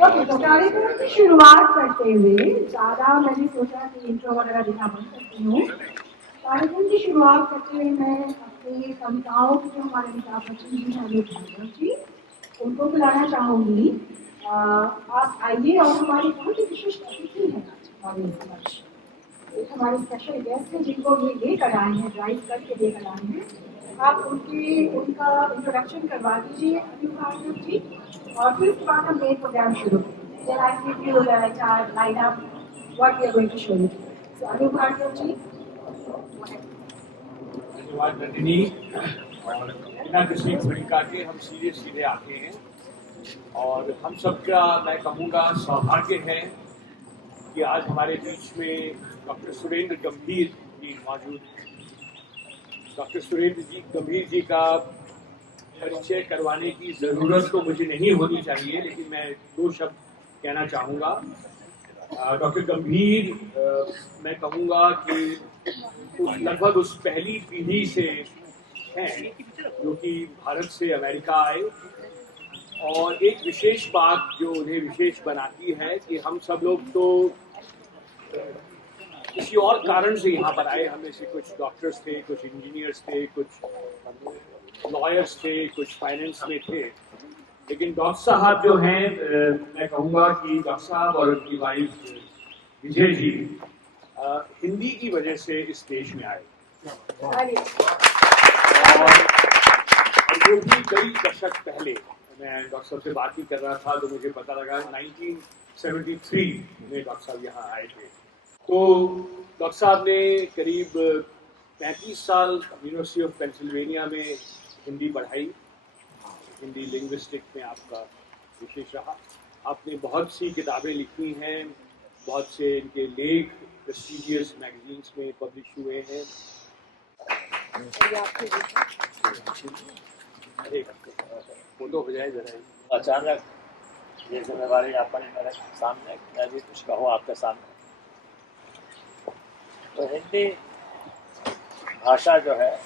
Okay, तो कार्यक्रम की शुरुआत करते हुए ज़्यादा मैंने सोचा कि इंट्रो वगैरह देना बंद करती हूँ। कार्यक्रम की शुरुआत करते हुए मैं अपने कविताओं के जो हमारे अमिताभ बच्चन जी हैं अमित भागवत जी, उनको बुलाना चाहूँगी। आप आइए और हमारे बहुत ही विशिष्ट अतिथि हैं आज हमारे इस वर्ष। एक हमारे स्पेशल गेस्ट हैं जिनको ये लेकर आए हैं, ड्राइव करके लेकर आए हैं। आप उनका इंट्रोडक्शन करवा दीजिए अमित भागवत जी, और फिर उसके बाद हम मेन प्रोग्राम शुरू करेंगे। Then I give you the entire lineup, what we are going to show you. So Amit Bhagavat जी, धन्यवाद नंदिनी। बिना किसी भूमिका के हम सीधे सीधे आते हैं और हम सबका मैं कहूँगा सौभाग्य है कि आज हमारे बीच में डॉक्टर सुरेंद्र गंभीर जी मौजूद हैं। डॉक्टर सुरेंद्र जी गंभीर जी का परिचय करवाने की ज़रूरत तो मुझे नहीं होनी चाहिए, लेकिन मैं दो शब्द कहना चाहूँगा। डॉक्टर गंभीर मैं कहूँगा कि लगभग उस पहली पीढ़ी से हैं जो कि भारत से अमेरिका आए, और एक विशेष बात जो उन्हें विशेष बनाती है कि हम सब लोग तो किसी और कारण से यहाँ पर आए। हमें से कुछ डॉक्टर्स थे, कुछ इंजीनियर्स थे, कुछ लॉयर्स थे, कुछ फाइनेंस में थे, लेकिन डॉक्टर साहब जो हैं मैं कहूँगा कि डॉक्टर साहब और उनकी वाइफ विजय जी हिंदी की वजह से इस देश में आए, और जो भी कई दशक पहले मैं डॉक्टर साहब से बात ही कर रहा था तो मुझे पता लगा 1973 में डॉक्टर साहब यहाँ आए थे। तो डॉक्टर साहब ने करीब 35 साल यूनिवर्सिटी ऑफ पेंसिल्वेनिया में हिंदी पढ़ाई। हिंदी लिंग्विस्टिक में आपका विशेष रहा। आपने बहुत सी किताबें लिखी हैं, बहुत से इनके लेख प्रेस्टीजियस मैगजीन्स में पब्लिश हुए हैं। फोटो हो जाए जरा। अचानक ये जिम्मेवारी आपने मेरे सामने, मैं भी कुछ कहूँ आपके सामने। तो हिंदी भाषा जो है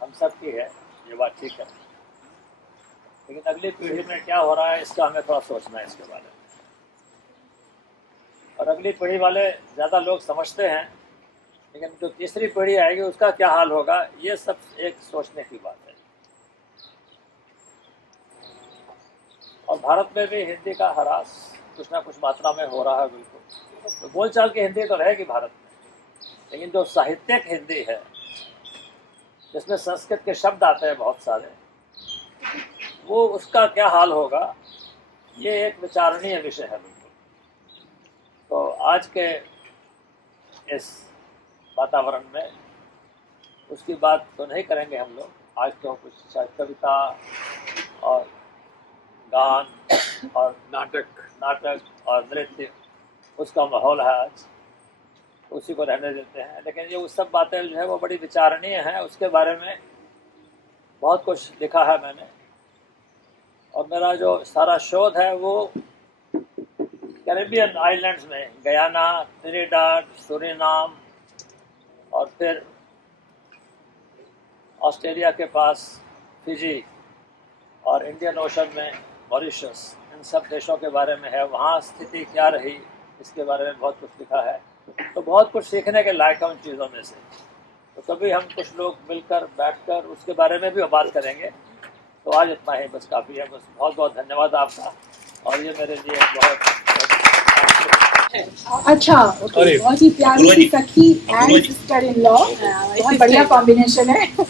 हम सब की है, ये बात ठीक है, लेकिन अगली पीढ़ी में क्या हो रहा है इसका हमें थोड़ा सोचना है इसके बारे में। और अगली पीढ़ी वाले ज़्यादा लोग समझते हैं, लेकिन जो तीसरी पीढ़ी आएगी उसका क्या हाल होगा, ये सब एक सोचने की बात है। और भारत में भी हिंदी का ह्रास कुछ ना कुछ मात्रा में हो रहा है। बिल्कुल तो बोलचाल की हिंदी तो रहेगी भारत में, लेकिन जो साहित्यिक हिंदी है जिसमें संस्कृत के शब्द आते हैं बहुत सारे, वो उसका क्या हाल होगा, ये एक विचारणीय विषय है। बिल्कुल तो आज के इस वातावरण में उसकी बात तो नहीं करेंगे हम लोग। आज तो कुछ शायद कविता और गान और नाटक और नृत्य उसका माहौल है, आज उसी को रहने देते हैं। लेकिन ये उस सब बातें जो है वो बड़ी विचारणीय हैं, उसके बारे में बहुत कुछ लिखा है मैंने। और मेरा जो सारा शोध है वो कैरेबियन आइलैंड्स में, गयाना, ट्रिनिडाड, सूरीनाम और फिर ऑस्ट्रेलिया के पास फिजी और इंडियन ओशन में मॉरिशस, इन सब देशों के बारे में है। वहाँ स्थिति क्या रही इसके बारे में बहुत कुछ लिखा है। तो बहुत कुछ सीखने के लायक है उन चीज़ों में से। तो कभी हम कुछ लोग मिलकर बैठकर उसके बारे में भी बात करेंगे। तो आज इतना ही बस काफ़ी है। बस बहुत बहुत धन्यवाद आपका, और ये मेरे लिए बहुत अच्छा, ओके, बहुत ही प्यारी सी सखी एंड सिस्टर इन लॉ, बहुत बढ़िया कॉम्बिनेशन है। तो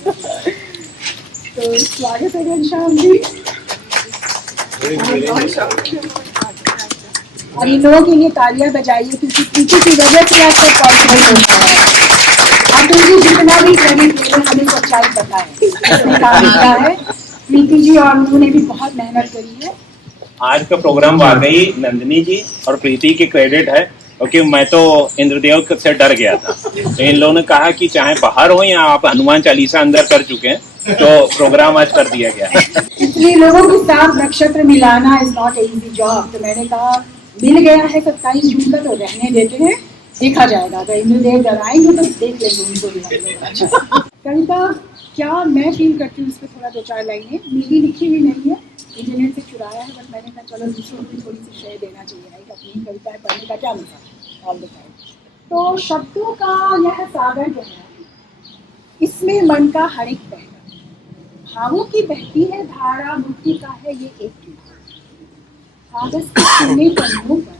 स्वागत है घनश्याम जी, और इन लोगों के लिए तालियां बजाइए क्योंकि प्रीति की वजह से आपको पॉसिबल होता है। आप मुझे जितना भी क्रेडिट दे रहे, हमें सच्चाई पता है। प्रीति जी और उन्होंने भी बहुत मेहनत करी है। आज का प्रोग्राम वाकई नंदिनी जी और प्रीति की क्रेडिट है, क्योंकि मैं तो इंद्रदेव से डर गया था। तो इन लोगों ने कहा कि चाहे बाहर हो या आप हनुमान चालीसा अंदर कर चुके हैं, तो प्रोग्राम आज कर दिया गया। इसलिए लोगों के साथ नक्षत्र मिलाना is not a easy job. तो मैंने कहा मिल गया है 27 जून का, तो रहने देते हैं, देखा जाएगा। अगर इंद्रदेव डराएंगे तो देख लेंगे उनको। कविता क्या मैं फील करती हूँ, उस पर थोड़ा दो चार लाइनें। मेरी लिखी हुई नहीं है, इंटरनेट से चुराया है, बट मैंने कहा चलो दूसरों को भी थोड़ी सी श्रेय देना चाहिए, राइट? अपनी कविताएं पढ़ने का क्या मजा ऑल द टाइम। तो शब्दों का यह सागर जो है, इसमें मन का हर एक पहलू, भावों की बहती है धारा, मुक्ति का है ये एक टीका। कागज के सूने पन्नों पर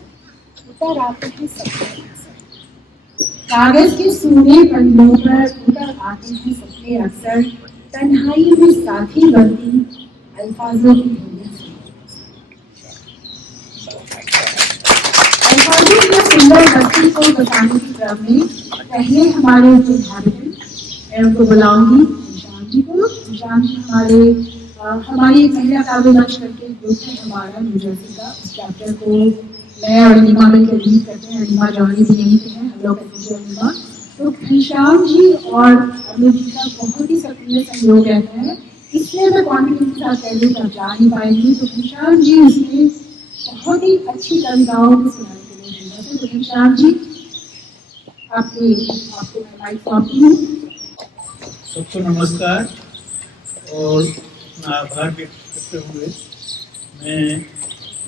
उतर आते हैं सपने अक्सर, कागज के सूने पन्नों पर उतर आते हैं सपने अक्सर, तन्हाई में साथी बनती अल्फाजों की दुनिया से। अल्फाजों की सुंदर बस्ती को बताने की क्रम में पहले हमारे उद्घाटन मैं उनको बुलाऊंगी निशान जी को। निशान जी हमारी महिला काव्य मंच करके ग्रुप है हमारा न्यू जर्सी का। इस चैप्टर को मैं और अनिमा मिलकर लीड करते हैं। अनिमा जॉनी भी यहीं पे है, हम लोग कहते हैं अनिमा। तो घनश्याम जी और अनु जी का बहुत ही सक्रिय सहयोग रहता है, इसलिए मैं कॉन्फिडेंस के साथ कह रही हूँ आप जा नहीं पाएंगे। तो घनश्याम जी उसमें बहुत ही अच्छी कविताओं को सुनाने के लिए जिम्मेदार है। तो घनश्याम जी आपको मैं माइक सौंपती हूँ। सबको नमस्कार और आभार व्यक्त करते हुए मैं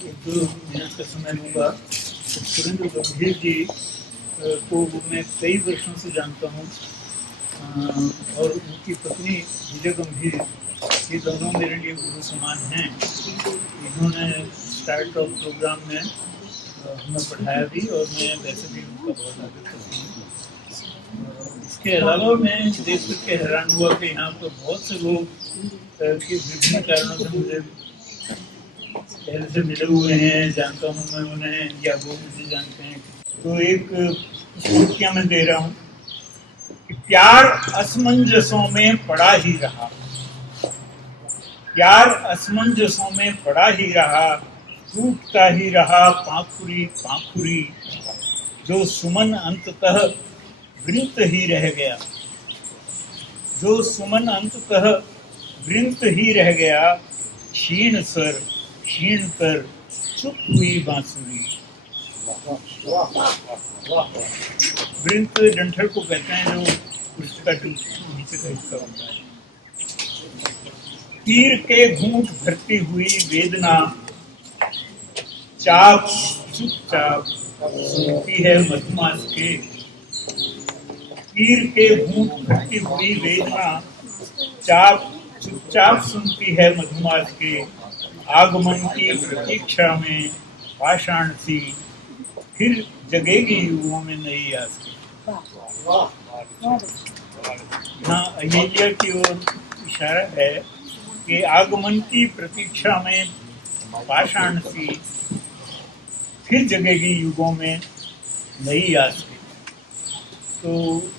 एक 2 मिनट का समय लूँगा। सुरेंद्र गंभीर जी को मैं कई वर्षों से जानता हूँ और उनकी पत्नी विजय गंभीर, ये दोनों मेरे लिए गुरु समान हैं। इन्होंने स्टार्ट ऑफ प्रोग्राम में हमें पढ़ाया भी और मैं वैसे भी उनका बहुत आदर करती हूँ। इसके अलावा मैं देख के हैरान हुआ कि यहाँ पर बहुत से लोग कि विभिन्न कारणों से मुझे पहले से मिले हुए हैं, जानता हूँ मैं उन्हें या वो मुझे जानते हैं। तो एक सूचियाँ मैं दे रहा हूँ कि प्यार असमंजसों में पड़ा ही रहा, प्यार असमंजसों में पड़ा ही रहा, टूटता ही रहा पाखुरी पाखुरी, जो सुमन अंततः वृंत ही रह गया, जो सुमन अंततः वृंत ही रह गया, क्षीण सर क्षीण कर चुप हुई बांसुरी। वृंत डंठल को कहते हैं जो पुष्ट का नीचे का हिस्सा होता है। तीर के घूंट भरती हुई वेदना चाप चुपचाप सुनती है मधुमास के, तीर के घूंट भरती हुई वेदना चाप चुपचाप सुनती है मधुमास के, आगमन की प्रतीक्षा में पाषाण सी, फिर जगेगी युगों में नई आस। यहाँ अहिल्या की ओर इशारा है कि आगमन की प्रतीक्षा में पाषाण सी, फिर जगेगी युगों में नई आस। तो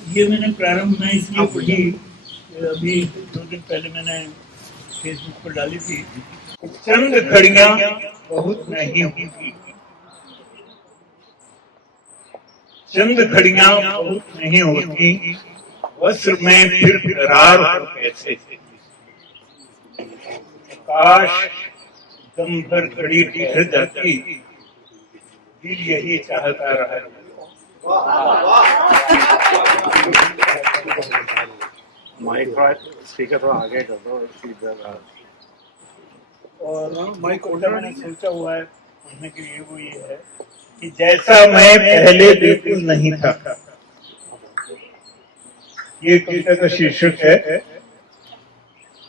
ये मैंने प्रारंभ में इसलिए पढ़ी, अभी 2 दिन पहले मैंने फेसबुक पर डाली थी। चंद घड़ियां बहुत नहीं होती, चंद घड़ियां बहुत नहीं होती, वस्त्र में फिर करार हो कैसे, काश दम भर घड़ी ठहर जाती, दिल यही चाहता रहा। माइक स्पीकर थोड़ा आगे कर दो। और माइक कोटा मैंने सोचा हुआ है पढ़ने के लिए, वो ये है कि जैसा मैं पहले बिल्कुल नहीं था, ये कविता का शीर्षक है।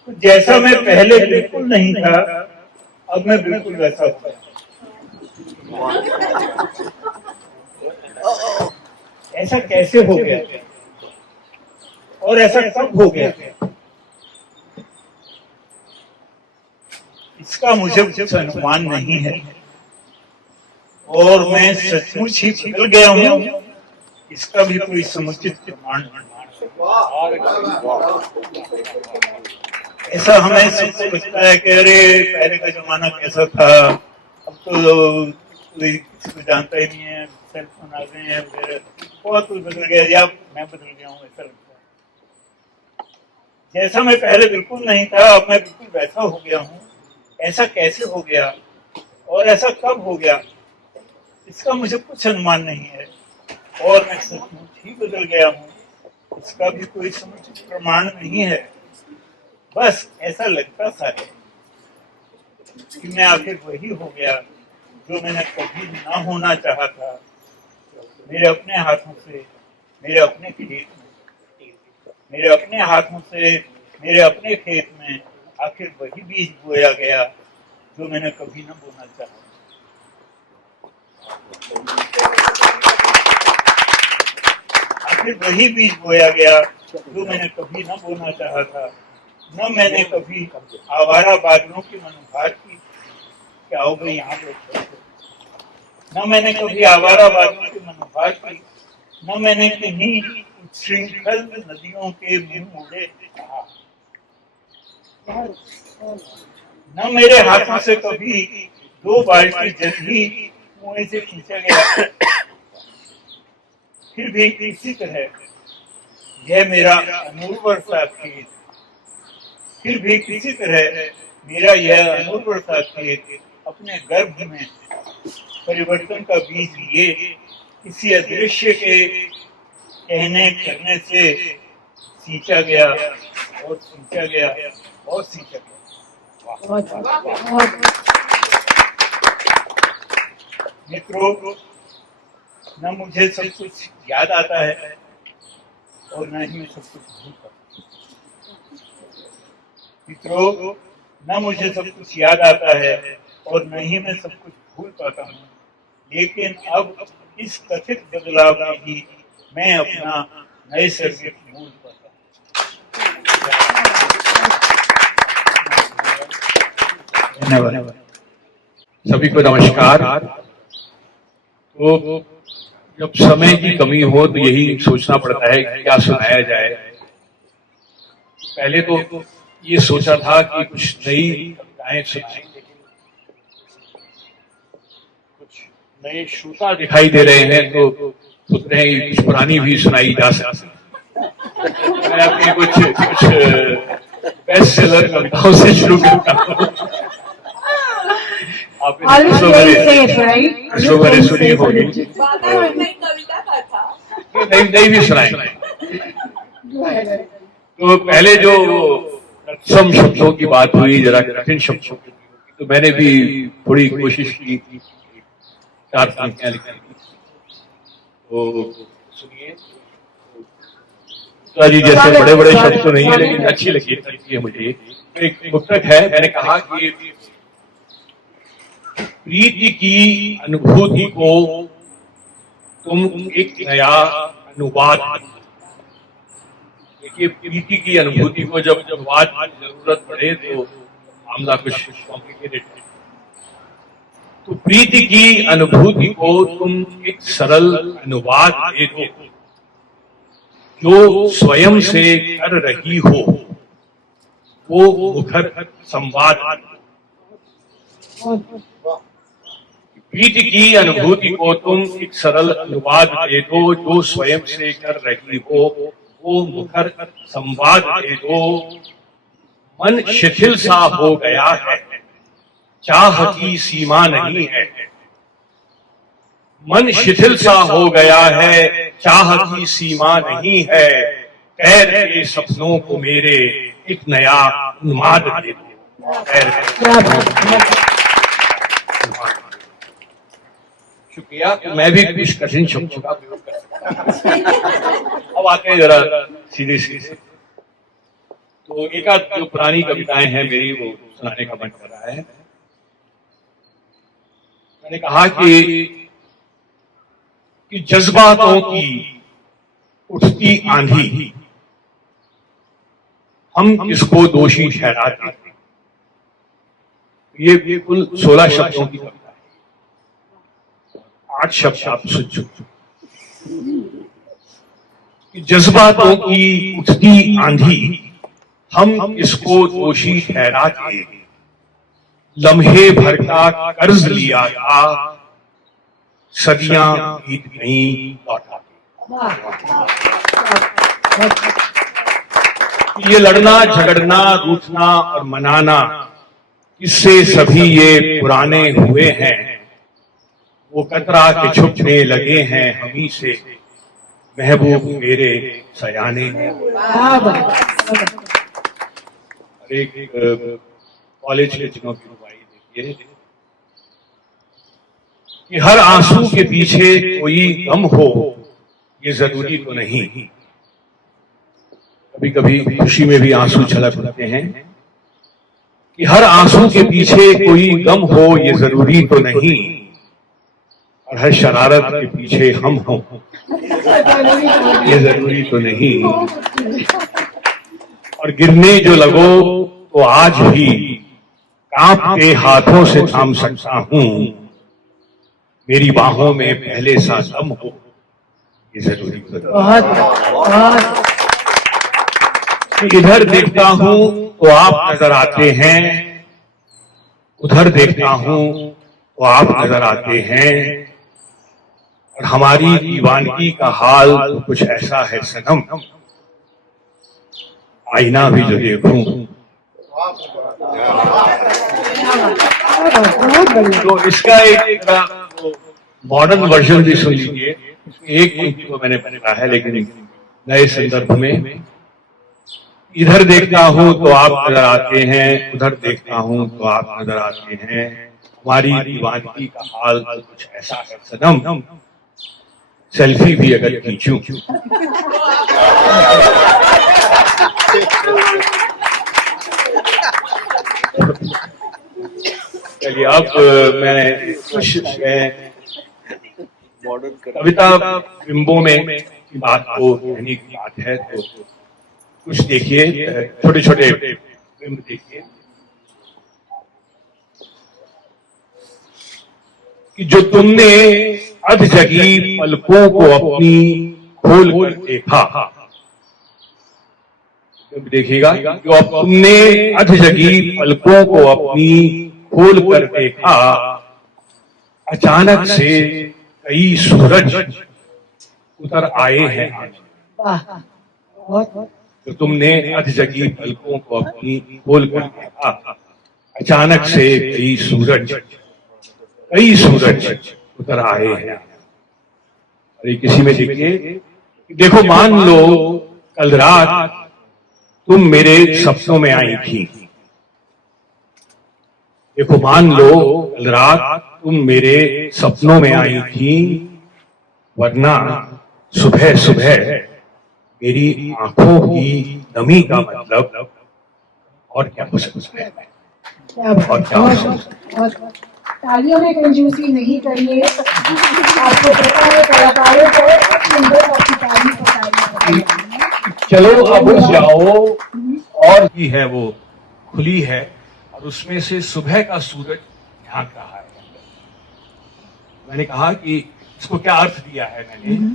तो जैसा मैं पहले बिल्कुल नहीं था, अब मैं बिल्कुल वैसा हूँ। ऐसा कैसे हो गया और ऐसा कब हो गया, इसका मुझे कुछ अनुमान नहीं है और मैं सचमुच ही बदल गया हूँ, इसका भी कोई समुचित प्रमाण नहीं। ऐसा हमें सबको लगता है कि अरे पहले का जमाना कैसा था, अब तो कोई किसी को जानता ही नहीं है, सेल फोन आ गए हैं वगैरह, बहुत कुछ बदल गया या मैं बदल गया हूँ, ऐसा लगता है। जैसा मैं पहले बिल्कुल नहीं था, अब मैं बिल्कुल वैसा हो गया हूँ, ऐसा कैसे हो गया और ऐसा कब हो गया, इसका मुझे कुछ अनुमान नहीं है और मैं सचमुच ही बदल गया हूँ, इसका भी कोई समुचित प्रमाण नहीं है, बस ऐसा लगता सा है। कि मैं आखिर वही हो गया जो मैंने कभी ना होना चाहा था। मेरे अपने हाथों से, मेरे अपने खेत में, मेरे अपने हाथों से, मेरे अपने खेत में आखिर वही बीज बोया गया जो मैंने कभी ना बोना चाहा। आखिर वही बीज बोया गया जो मैंने कभी न बोना चाहा था। न मैंने कभी आवारा बादलों की मनोभार की, क्या हो गई यहाँ पे, न मैंने कभी आवारा बादलों की मनोभार की, न मैंने कहीं श्रृंखल नदियों के मुंह मोड़े कहा, न मेरे हाथों से कभी 2 बाल्टी जल ही कुएं से खींचा गया। फिर भी इसी तरह यह मेरा अनुर्वर सा खेत, फिर भी किसी तरह मेरा यह अनुर्वर सा खेत अपने गर्भ में परिवर्तन का बीज लिए किसी अदृश्य के कहने करने से सींचा गया और सींचा गया और सींचा गया। मित्रों, न मुझे सब कुछ याद आता है और न ही मैं सब कुछ भूल पाता। मित्रों, न मुझे सब कुछ याद आता है और न ही मैं सब कुछ भूल पाता हूँ, लेकिन अब इस कथित बदलाव में ही मैं अपना नैसर्गिक मूल पाता हूँ। धन्यवाद। सभी को नमस्कार। तो जब समय की कमी हो तो यही सोचना पड़ता है कि क्या सुनाया जाए। पहले तो ये सोचा था कि कुछ नई कविताएं सुनाएं, लेकिन कुछ नए श्रोता दिखाई दे रहे हैं तो सोच रहे हैं कुछ पुरानी भी सुनाई जा सकती। मैं अपनी कुछ बेस्ट सेलर कविताओं से शुरू करता हूँ। आपने सुनी होगी, नहीं भी सुनाएंगे। तो पहले जो तत्सम शब्दों की बात हुई, जरा कठिन शब्दों की, तो मैंने भी थोड़ी कोशिश की थी 4 पंक्तियां लिखने की। तो सुनिए, जी जैसे बड़े बड़े शब्द तो नहीं है लेकिन अच्छी लगी है मुझे। एक पुस्तक है, मैंने कहा कि प्रीति की अनुभूति को तुम एक नया अनुवाद। देखिए, प्रीति की अनुभूति को जब अनुवाद की जरूरत पड़े तो मामला कुछ कॉम्प्लिकेटेड है। तो प्रीति की अनुभूति को तुम एक सरल अनुवाद दे दो, जो स्वयं से कर रही हो वो मुखर संवाद। प्रीति की अनुभूति को तुम एक सरल अनुवाद दे दो, जो स्वयं से कर रही हो वो मुखर संवाद दे दो। मन शिथिल सा हो गया है, चाह की सीमा नहीं है। मन शिथिल सा हो गया है, चाह की सीमा नहीं है। कैद के सपनों को मेरे एक नया उन्माद दे दो। शुक्रिया। तो मैं भी कुछ कठिन शब्दों का प्रयोग कर सकता। अब आते हैं जरा सीधे सीधे। तो एक आध जो पुरानी कविताएं हैं मेरी, वो सुनाने का मन कर रहा है। मैंने कहा कि जज्बातों की उठती आंधी, हम किसको दोषी ठहराते हैं। ये कुल 16 शब्दों की कविता है। 8 शब्द आप सुन चुके। जज्बातों की उठती आंधी, हम इसको दोषी ठहराते, लम्हे भर का कर्ज लिया था, सदियां बीत गईं लौटा। ये लड़ना झगड़ना रूठना और मनाना, इससे सभी ये पुराने हुए हैं। वो कतरा के छुपने लगे हैं हमी से, महबूब मेरे सयाने। एक कॉलेज के दिनों की रुबाई देखिए। लीजिए कि हर आंसू के पीछे कोई गम हो ये जरूरी तो नहीं। कभी कभी खुशी में भी आंसू छलक पड़ते हैं कि हर आंसू के पीछे कोई गम हो ये जरूरी तो नहीं, और हर शरारत के पीछे हम हो ये जरूरी तो नहीं। और गिरने जो लगो तो आज भी कांपते हाथों से थाम सकता हूं, मेरी बाहों में पहले सा दम हो ये जरूरी तो नहीं। इधर देखता हूं तो आप नजर आते हैं, उधर देखता हूं तो आप नजर आते हैं, और हमारी दीवानगी का हाल तो कुछ ऐसा है सनम, आईना भी जो देखूं। तो इसका एक मॉडर्न वर्जन भी सुन लीजिए। एक पंक्ति को मैंने पढ़ा है लेकिन नए संदर्भ में। इधर देखता हूं तो आप नजर आते हैं, उधर देखता हूं तो आप नजर आते हैं, हमारी दीवानगी का हाल तो कुछ ऐसा है सनम, सेल्फी भी अगर खींचूं। चलिए अब मैं कुछ कविता बिंबों में की बात को कहने की बात है तो कुछ देखिए, छोटे छोटे बिंब देखिए कि जो तुमने अध जगी पलकों को अपनी खोल कर देखा। देखिएगा, जो अब तुमने अध जगी पलकों को अपनी खोल कर देखा, अचानक से कई सूरज उतर आए हैं आज। तो तुमने अध जगी पलकों को अपनी खोल कर देखा, अचानक से कई सूरज उतर आए हैं। अरे किसी में देखिए, देखो मान लो कल रात तुम मेरे सपनों में आई थी। देखो मान लो कल रात तुम मेरे सपनों में आई थी, वरना सुबह सुबह मेरी आंखों की नमी का मतलब और क्या हो सकता है, और क्या हो सकता है। तालियों में कंजूसी नहीं करिए, आपको पता है कलाकारों को सुंदर आपकी तारीफ बताइए। चलो अब उठ जाओ, और भी है वो खुली है और उसमें से सुबह का सूरज झांक रहा है। मैंने कहा कि इसको क्या अर्थ दिया है मैंने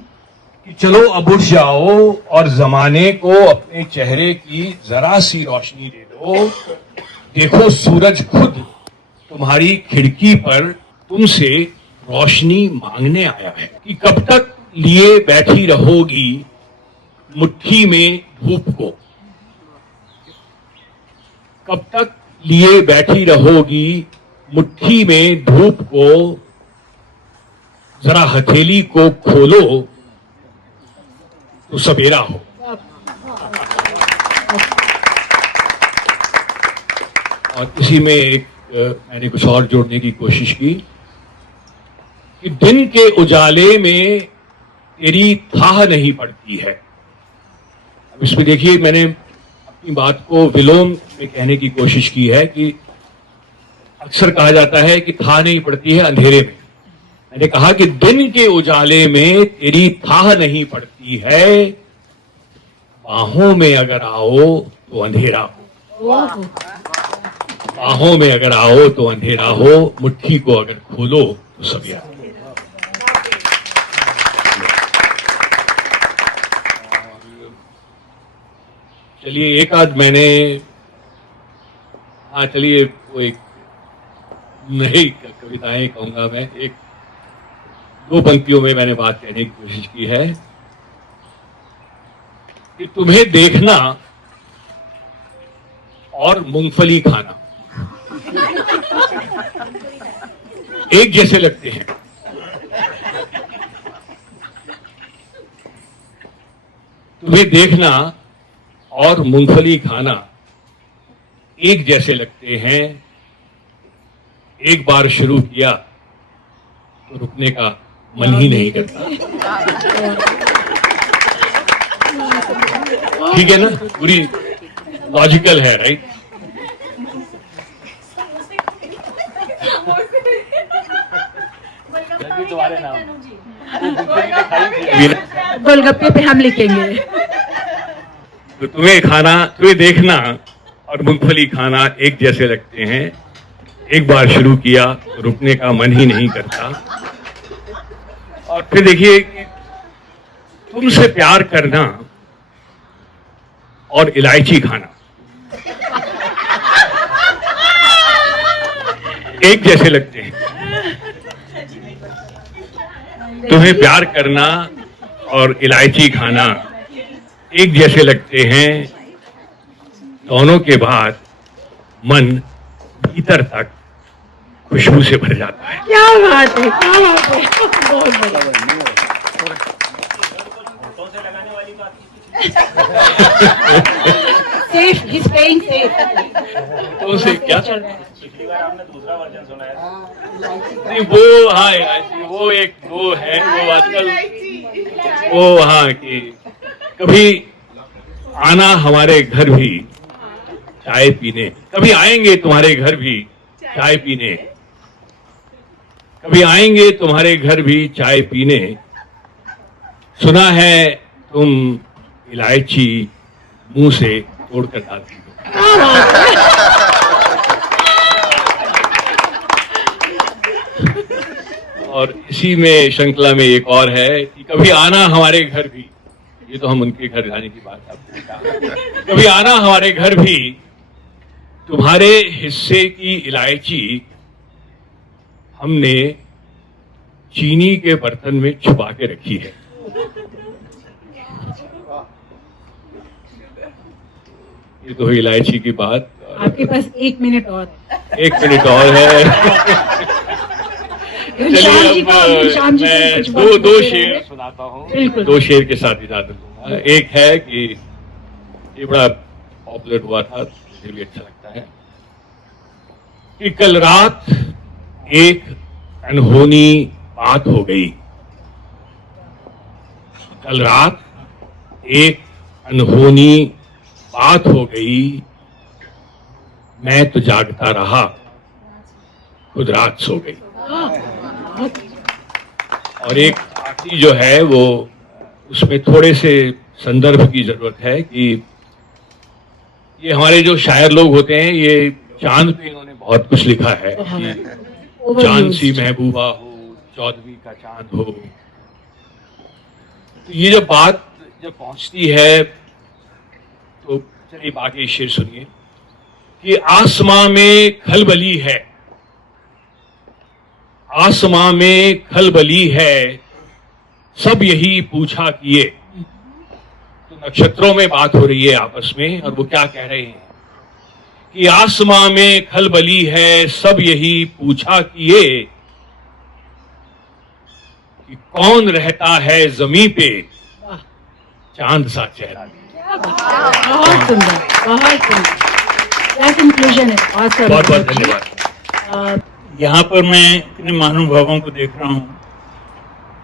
कि चलो अब उठ जाओ और जमाने को अपने चेहरे की जरा सी रोशनी दे दो। देखो सूरज खुद तुम्हारी खिड़की पर तुमसे रोशनी मांगने आया है कि कब तक लिए बैठी रहोगी मुट्ठी में धूप को, कब तक लिए बैठी रहोगी मुट्ठी में धूप को, जरा हथेली को खोलो तो सवेरा हो। और इसी में एक मैंने कुछ और जोड़ने की कोशिश की कि दिन के उजाले में तेरी थाह नहीं पड़ती है। अब इसमें देखिए, मैंने अपनी बात को विलोम में कहने की कोशिश की है कि अक्सर कहा जाता है कि थाह नहीं पड़ती है अंधेरे में। मैंने कहा कि दिन के उजाले में तेरी थाह नहीं पड़ती है, बाहों में अगर आओ तो अंधेरा हो, बाहों में अगर आओ तो अंधेरा हो, मुट्ठी को अगर खोलो तो सवेरा। चलिए एक आध मैंने, हाँ चलिए वो एक नई कविताएं कहूंगा मैं, एक दो पंक्तियों में मैंने बात कहने की कोशिश की है कि तुम्हें देखना और मूंगफली खाना एक जैसे लगते हैं। तुम्हें देखना और मूंगफली खाना एक जैसे लगते हैं, एक बार शुरू किया तो रुकने का मन ही नहीं करता। ठीक है ना, पूरी लॉजिकल है, राइट? जल्दी तुम्हारे नाम गोलगप्पे पे हम लिखेंगे। तो तुम्हें देखना और मूंगफली खाना एक जैसे लगते हैं। एक बार शुरू किया तो रुकने का मन ही नहीं करता। और फिर देखिए कि तुमसे प्यार करना और इलायची खाना एक जैसे लगते हैं। तुम्हें प्यार करना और इलायची खाना एक जैसे लगते हैं। दोनों के बाद मन भीतर तक खुशबू से भर जाता है। क्या बात है, क्या बात है, बहुत बढ़िया। Safe, he's playing safe। तो से क्या पिछली बार आपने दूसरा वर्जन सुनाया। नहीं, वो हाँ इलायची, वो एक वो है, वो आजकल वो हाँ कि कभी आना हमारे घर भी चाय पीने, कभी आएंगे तुम्हारे घर भी चाय पीने, कभी आएंगे तुम्हारे घर भी चाय पीने। सुना है तुम इलायची मुंह से तोड़कर डालती हो। और इसी में श्रृंखला में एक और है कि कभी आना हमारे घर भी, ये तो हम उनके घर जाने की बात आपने कहा, कभी आना हमारे घर भी तुम्हारे हिस्से की इलायची हमने चीनी के बर्तन में छुपा के रखी है। ये तो हुई इलायची की बात। आपके पास 1 मिनट और है। 1 मिनट और है। घनश्याम जी को मैं कुछ दो शेर सुनाता हूँ। बिल्कुल। 2 शेर के साथ इजाजत दूंगा। एक है कि ये बड़ा पॉपुलर हुआ था, मुझे भी अच्छा लगता है कि कल रात एक अनहोनी बात हो गई। कल रात एक अनहोनी बात हो गई, मैं तो जागता रहा, खुद रात सो गई। और एक आखिरी जो है वो, उसमें थोड़े से संदर्भ की जरूरत है कि ये हमारे जो शायर लोग होते हैं, ये चांद पे इन्होंने बहुत कुछ लिखा है कि चांद सी महबूबा हो, चौदहवीं का चांद हो। तो ये जब बात जब पहुंचती है तो चलिए बाकी शेर सुनिए कि आसमां में खलबली है, आसमां में खलबली है, सब यही पूछा किए। तो नक्षत्रों में बात हो रही है आपस में, और वो क्या कह रहे हैं कि आसमां में खलबली है, सब यही पूछा किए कि कौन रहता है जमीन पे चांद सा चेहरा लिए। बहुत सुंदर, बहुत सुंदर। क्या कंक्लूजन है? awesome। बहुत बहुत धन्यवाद। यहाँ पर मैं इतने महानुभावों को देख रहा हूँ,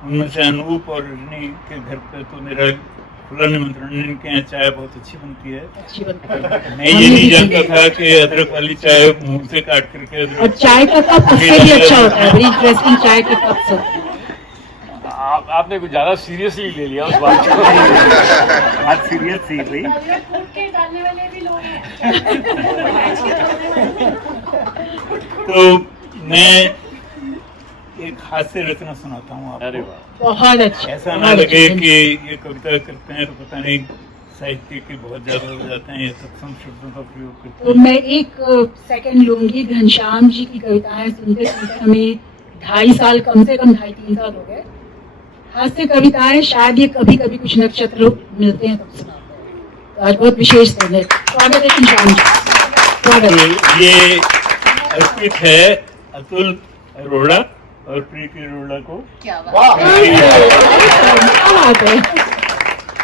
उनमें से अनूप और रजनी के घर पे तो मेरा खुला निमंत्रण। इनके यहाँ चाय बहुत अच्छी बनती है। अच्छी बनती है। मैं ये नहीं जानता था कि अदरक वाली चाय मुंह से काट करके और अदरक। चाय का कप उससे भी अच्छा होता है, बड़ी इंटरेस्टिंग चाय के कप्स होते हैं। आपने कुछ ज्यादा सीरियसली ले लिया उस बात को। आज सीरियस थी भाई। तो मैं एक हास्य रचना सुनाता हूँ आपको। अरे वाह, बहुत अच्छा। ऐसा ना बहुत लगे अच्छा। कि ये कविता करते हैं तो पता नहीं साहित्य के बहुत ज्यादा हो जाते हैं, या सक्षम शब्दों का प्रयोग करते तो हैं। मैं 1 सेकंड लूंगी। घनश्याम जी की कविताएं सुनते सुनते हमें 2.5 साल, कम से कम 2.5-3 साल हो गए। हास्य कविताएं शायद ये कभी कभी कुछ नक्षत्र मिलते हैं तब सुनाते हैं। तो आज बहुत विशेष दिन है। स्वागत है घनश्याम जी, स्वागत है। तो ये अर्पित है अतुल अरोड़ा और प्रीति अरोड़ा को, क्या बात है।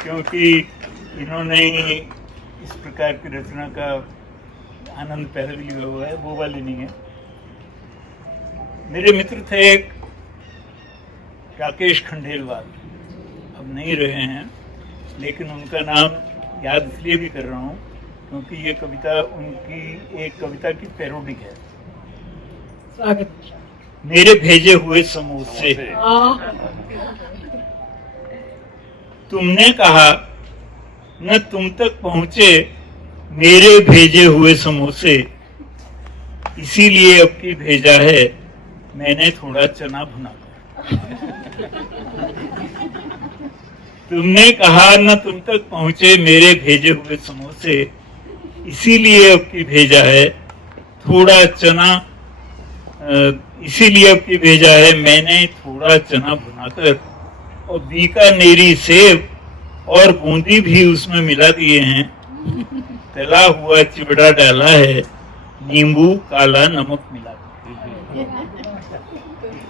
क्योंकि इन्होंने इस प्रकार की रचना का आनंद पहले भी लिया हुआ है। वो वाली नहीं है, मेरे मित्र थे एक राकेश खंडेलवाल, अब नहीं रहे हैं, लेकिन उनका नाम याद इसलिए भी कर रहा हूँ क्योंकि ये कविता उनकी एक कविता की पैरोडी है। स्वागत है। मेरे भेजे हुए समोसे। तुमने कहा न तुम तक पहुंचे मेरे भेजे हुए समोसे, इसीलिए अब की भेजा है मैंने थोड़ा चना भुना कर। तुमने कहा न तुम तक पहुंचे मेरे भेजे हुए समोसे, इसीलिए अब की भेजा है थोड़ा चना, इसीलिए अब की भेजा है मैंने थोड़ा चना भुनाकर, और बीकानेरी सेब और बूंदी भी उसमें मिला दिए हैं, तला हुआ चिवड़ा डाला है, नींबू काला नमक मिला।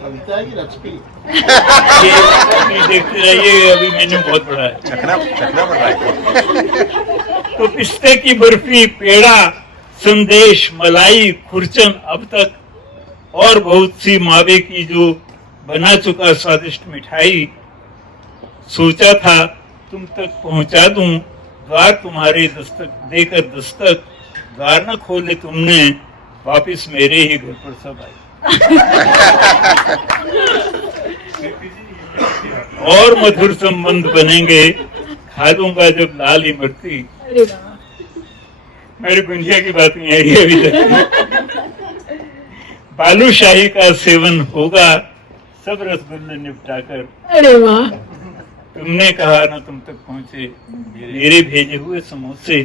कविता की रचती ये देखते रहिए, अभी मैंने बहुत बड़ा है। चखना पड़ रहा है। तो पिस्ते की बर्फी, पेड़ा, संदेश, मलाई, खुरचन, अब तक और बहुत सी मावे की जो बना चुका स्वादिष्ट मिठाई, सोचा था तुम तक पहुंचा दूं, द्वार तुम्हारे दस्तक देकर दस्तक, द्वार न खोले तुमने, वापिस मेरे ही घर पर सब आई। और मधुर संबंध बनेंगे, खा दूंगा जब लाल इमरती। अरे वाह, मेरी गुंजिया की बात नहीं आई अभी तक। बालूशाही का सेवन होगा सब रसगुल्ले निपटाकर। अरे वाह, तुमने कहा ना तुम तक पहुंचे मेरे भेजे हुए समोसे,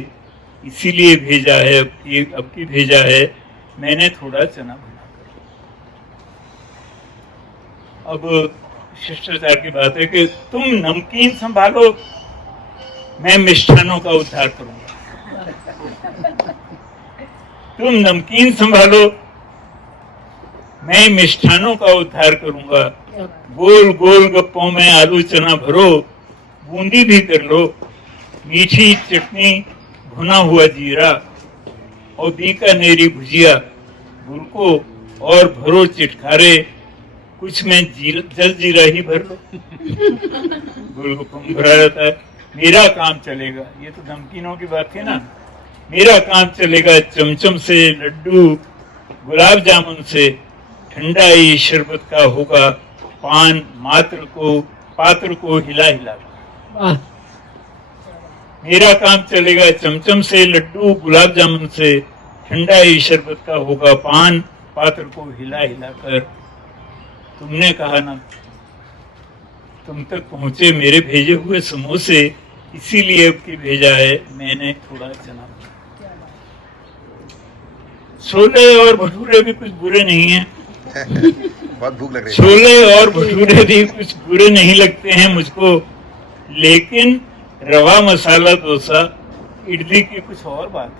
इसीलिए भेजा है अब की भेजा है मैंने थोड़ा चना बनाकर। अब शिष्टाचार की बात है कि तुम नमकीन संभालो, मैं मिष्ठानों का उद्धार करूंगा। तुम नमकीन संभालो, मैं मिष्ठानों का उद्धार करूंगा। गोल गोल गप्पों में आलू चना भरो, बूंदी भी कर लो, मीठी चटनी, भुना हुआ जीरा और बीकानेरी भुजिया, गुलको और भरो चिटखारे, कुछ में जल जीरा ही भर लो। गुलगप्पों में भरा रहता है। मेरा काम चलेगा, ये तो नमकीनों की बात थी ना। मेरा काम चलेगा चमचम से, लड्डू गुलाब जामुन से, ठंडाई शरबत का होगा पान, पात्र को हिला हिला। वाह, मेरा काम चलेगा चमचम से, लड्डू गुलाब जामुन से, ठंडाई शरबत का होगा पान, पात्र को हिला हिला कर। तुमने कहा ना तुम तक पहुंचे मेरे भेजे हुए समोसे, इसीलिए अब की भेजा है मैंने थोड़ा चना। छोले और भटूरे भी कुछ बुरे नहीं हैं। बहुत भूख लग रही है। छोले और भटूरे भी कुछ बुरे नहीं लगते हैं मुझको, लेकिन रवा मसाला डोसा, इडली की कुछ और बात है।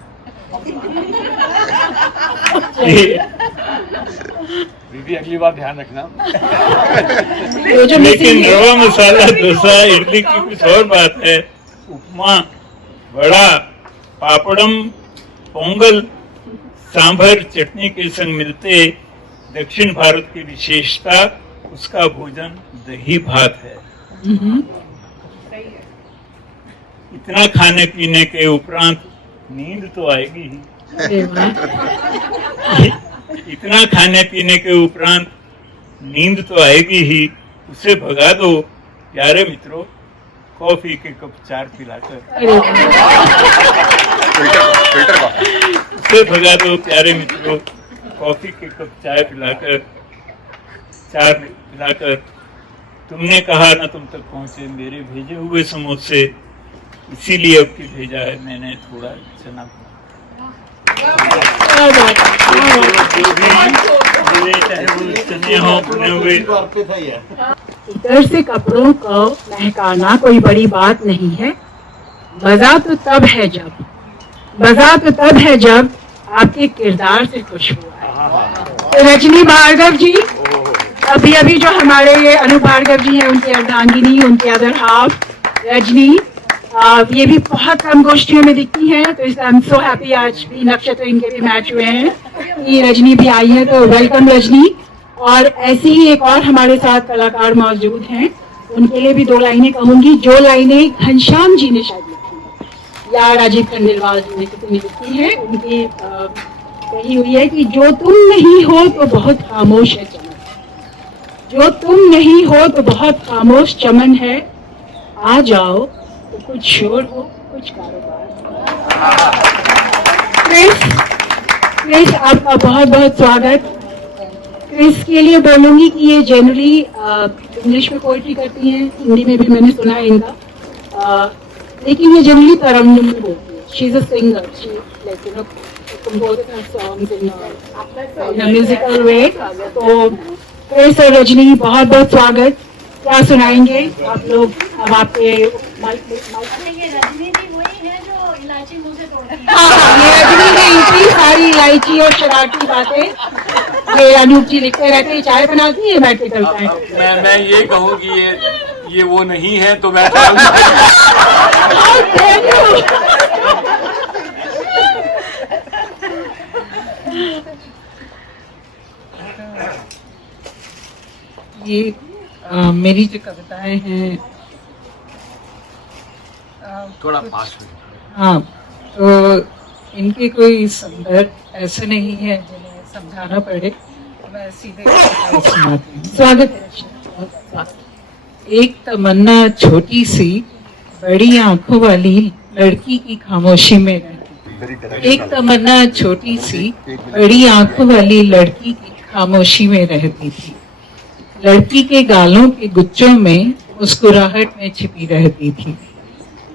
दीदी अगली बार ध्यान रखना। वो जो लेकिन रवा मसाला डोसा, इडली की कुछ और बात है। उपमा, वड़ा, पापड़म, पोंगल, सांभर चटनी के संग मिलते दक्षिण भारत की विशेषता, उसका भोजन दही भात है। इतना खाने पीने के उपरांत नींद तो आएगी ही। अरे वाह, इतना खाने पीने के उपरांत नींद तो आएगी ही, उसे भगा दो प्यारे मित्रों कॉफी के कप 4 पिलाकर। अरे वाह, फिल्टर का उसे भगा दो प्यारे मित्रों कॉफी के कप चाय पिलाकर, 4 पिलाकर। तुमने कहा ना तुम तक पहुंचे मेरे भेजे हुए समोसे, इसीलिए अब की भेजा है मैंने थोड़ा चना। क्या बात है, चाहे वो चने हो भुने हुए। इधर से कपड़ों को महकाना कोई बड़ी बात नहीं है। मजा तो तब है जब आपके किरदार से खुश हुआ है। तो रजनी भार्गव जी, अभी जो हमारे ये अनु भार्गव जी हैं, उनकी अर्धांगिनी, उनके अदर हाफ रजनी, ये भी बहुत कम गोष्ठियों में दिखती हैं। तो आई एम सो हैप्पी, आज भी नक्षत्र इनके भी मैच हुए हैं कि रजनी भी आई है। तो वेलकम रजनी। और ऐसे ही एक और हमारे साथ कलाकार मौजूद हैं, उनके लिए भी 2 लाइनें कहूंगी। जो लाइनें घनश्याम जी ने शायद लिखी हैं या राजीव खंडेलवाल जी ने किसी ने लिखी है, उनकी कही हुई है कि जो तुम नहीं हो तो बहुत खामोश है चमन, जो तुम नहीं हो तो बहुत खामोश चमन है, आ जाओ तो कुछ शोर हो कुछ कारोबार। क्रिस आपका बहुत बहुत स्वागत। क्रिस के लिए बोलूंगी कि ये जनरली इंग्लिश में पोइट्री करती हैं, हिंदी में भी मैंने सुना है इनका, लेकिन ये जनरली तरन्नुम में बोलती है। She is a singer, she like you know compose her songs in musical way. तो क्रिस और रजनी बहुत बहुत स्वागत। क्या सुनाएंगे आप लोग? अब आपके माइक ये रजनी जी वही है जो इलायची मुंह से तोड़ती है। हाँ, ये रजनी ने इतनी सारी इलायची और शरारती बातें ये अनूप जी लिखते रहते हैं, चाय बनाती है बैठ के करता है। मैं ये कहूँ कि ये वो नहीं है तो मैं ये मेरी जो कविताएं हैं थोड़ा पास में। हाँ, तो इनके कोई संदर्भ ऐसे नहीं है जिन्हें समझाना पड़े, तो मैं सीधे सुनाती हूँ। स्वागत है। एक तमन्ना छोटी सी बड़ी आंखों वाली लड़की की खामोशी में रहती। एक तमन्ना छोटी सी बड़ी आंखों वाली लड़की की खामोशी में रहती थी। लड़की के गालों के गुच्छों में मुस्कुराहट में छिपी रहती थी।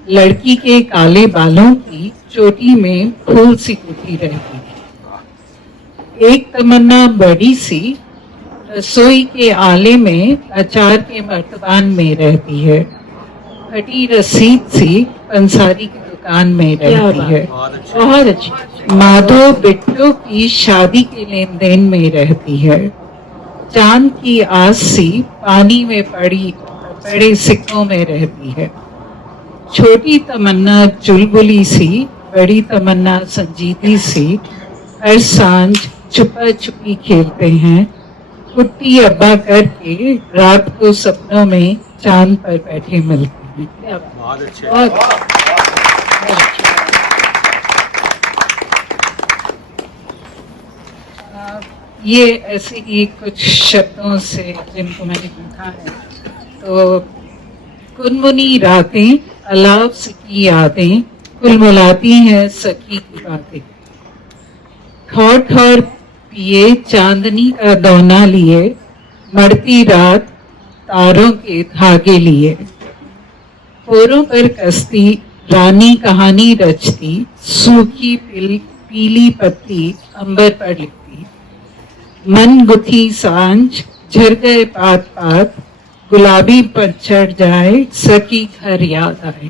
लड़की के काले बालों की चोटी में फूल सी उठी रहती थी। एक तमन्ना बड़ी सी रसोई के आले में अचार के मर्तबान में रहती है। फटी रसीद सी पंसारी की दुकान में रहती है। बहुत अच्छी। माधो बिट्टो की शादी के लेन देन में रहती है। चांद की आस सी पानी में पड़े सिक्कों में रहती है। छोटी तमन्ना चुलबुली सी बड़ी तमन्ना संजीती सी हर सांझ छुपा छुपी खेलते हैं। कुट्टी अब्बा करके रात को सपनों में चांद पर बैठे मिलते हैं। बहुत अच्छे। ये ऐसे ही कुछ शब्दों से जिनको मैंने लिखा है। तो कुनमुनी रातें अलाव सी की यादें कुलमुलाती हैं सखी की बातें। ठौर ठौर पिए चांदनी का दौना लिए मरती रात तारों के धागे लिए। फोरों पर कसती रानी कहानी रचती सूखी पीली पत्ती अंबर पर लिखती। मन गुथी सांझ झर गए पात पात गुलाबी पर चढ़ जाए सकी घर याद आए।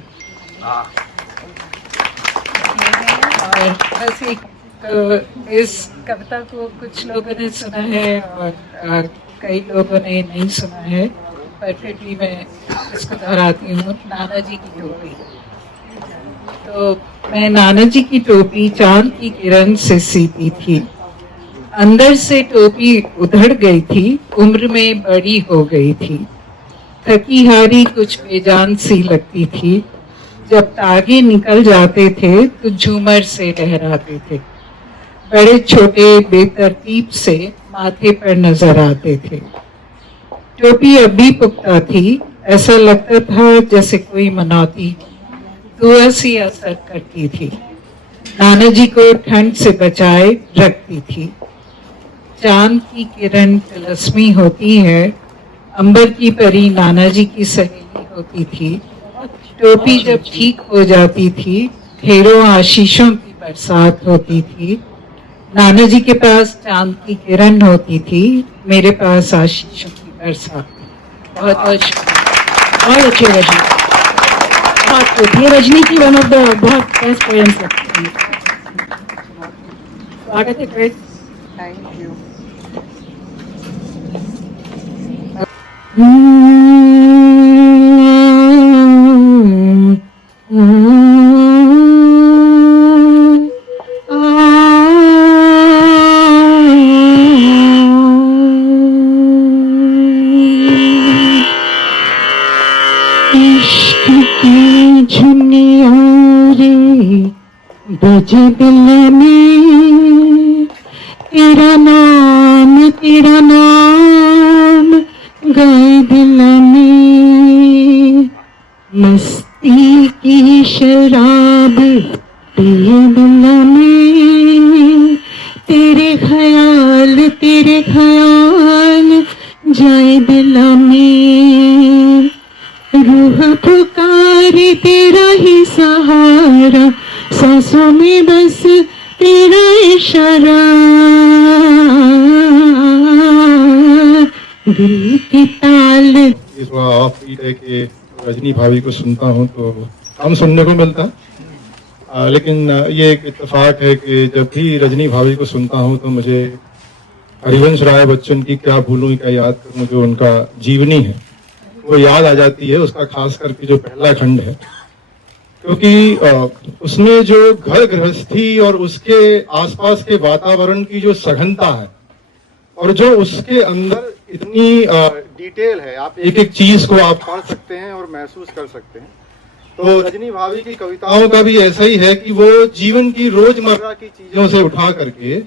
और बस इस कविता को कुछ लोगों ने सुना है और कई लोगों ने नहीं सुना है, पर फिर भी मैं इसको दोहराती हूँ। नाना जी की टोपी। तो मैं नाना जी की टोपी चांद की किरण से सीती थी। अंदर से टोपी उधड़ गई थी, उम्र में बड़ी हो गई थी। थकी हारी कुछ बेजान सी लगती थी। जब तागे निकल जाते थे तो झूमर से लहराते थे। बड़े छोटे बेतरतीब से माथे पर नजर आते थे। टोपी अब भी पुख्ता थी, ऐसा लगता था जैसे कोई मनौती दुआ सी असर करती थी। नाना जी को ठंड से बचाए रखती थी। चांद की किरण तिलस्मी होती है, अंबर की परी नाना जी की सहेली होती थी। टोपी जब ठीक हो जाती थी ढेरों आशीषों की बरसात होती थी। नाना जी के पास चांद की किरण होती थी, मेरे पास आशीषों की बरसात। बहुत बहुत शुक्रिया। बहुत अच्छे रजनी, बहुत good। ये रजनी की वन ऑफ द बहुत बेस्ट पोएम्स लगती है। स्वागत है क्रिस। Thank you. इश्क की झुनिया रे बज दिल में, तेरा नाम गाए दिल में, मस्ती की शराब पिए दिल में, तेरे ख्याल जाए दिल में, रूह पुकारे तेरा ही सहारा, सांसों में बस तेरा इशारा, दिल की ताल। इस बार ऑफ बीट है कि रजनी भाभी को सुनता हूँ तो कम सुनने को मिलता, लेकिन ये एक इत्तेफाक है कि जब भी रजनी भाभी को सुनता हूँ तो मुझे हरिवंश राय बच्चन की क्या भूलूं क्या याद करूं, जो उनका जीवनी है वो याद आ जाती है। उसका खास करके जो पहला खंड है, क्योंकि उसमें जो घर गृहस्थी और उसके आसपास के वातावरण की जो सघनता है और जो उसके अंदर इतनी डिटेल है, आप एक एक चीज को आप पढ़ सकते हैं और महसूस कर सकते हैं। तो रजनी भाभी की कविताओं का भी ऐसा ही है कि वो जीवन की रोजमर्रा की चीजों से उठा करके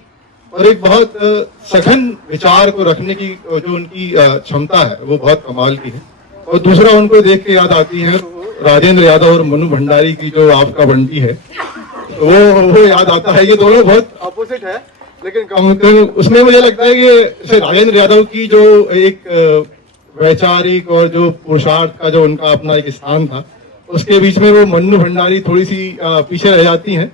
और एक बहुत सघन विचार को रखने की जो उनकी क्षमता है वो बहुत कमाल की है। और दूसरा उनको देख के याद आती है राजेंद्र यादव और मनु भंडारी की जो आपका बंटी है, तो वो याद आता है। ये दोनों बहुत अपोजिट है, लेकिन उसमें मुझे लगता है कि राजेंद्र यादव की जो एक वैचारिक और जो पुरुषार्थ का जो उनका अपना एक स्थान था, उसके बीच में वो मन्नू भंडारी थोड़ी सी पीछे रह जाती हैं।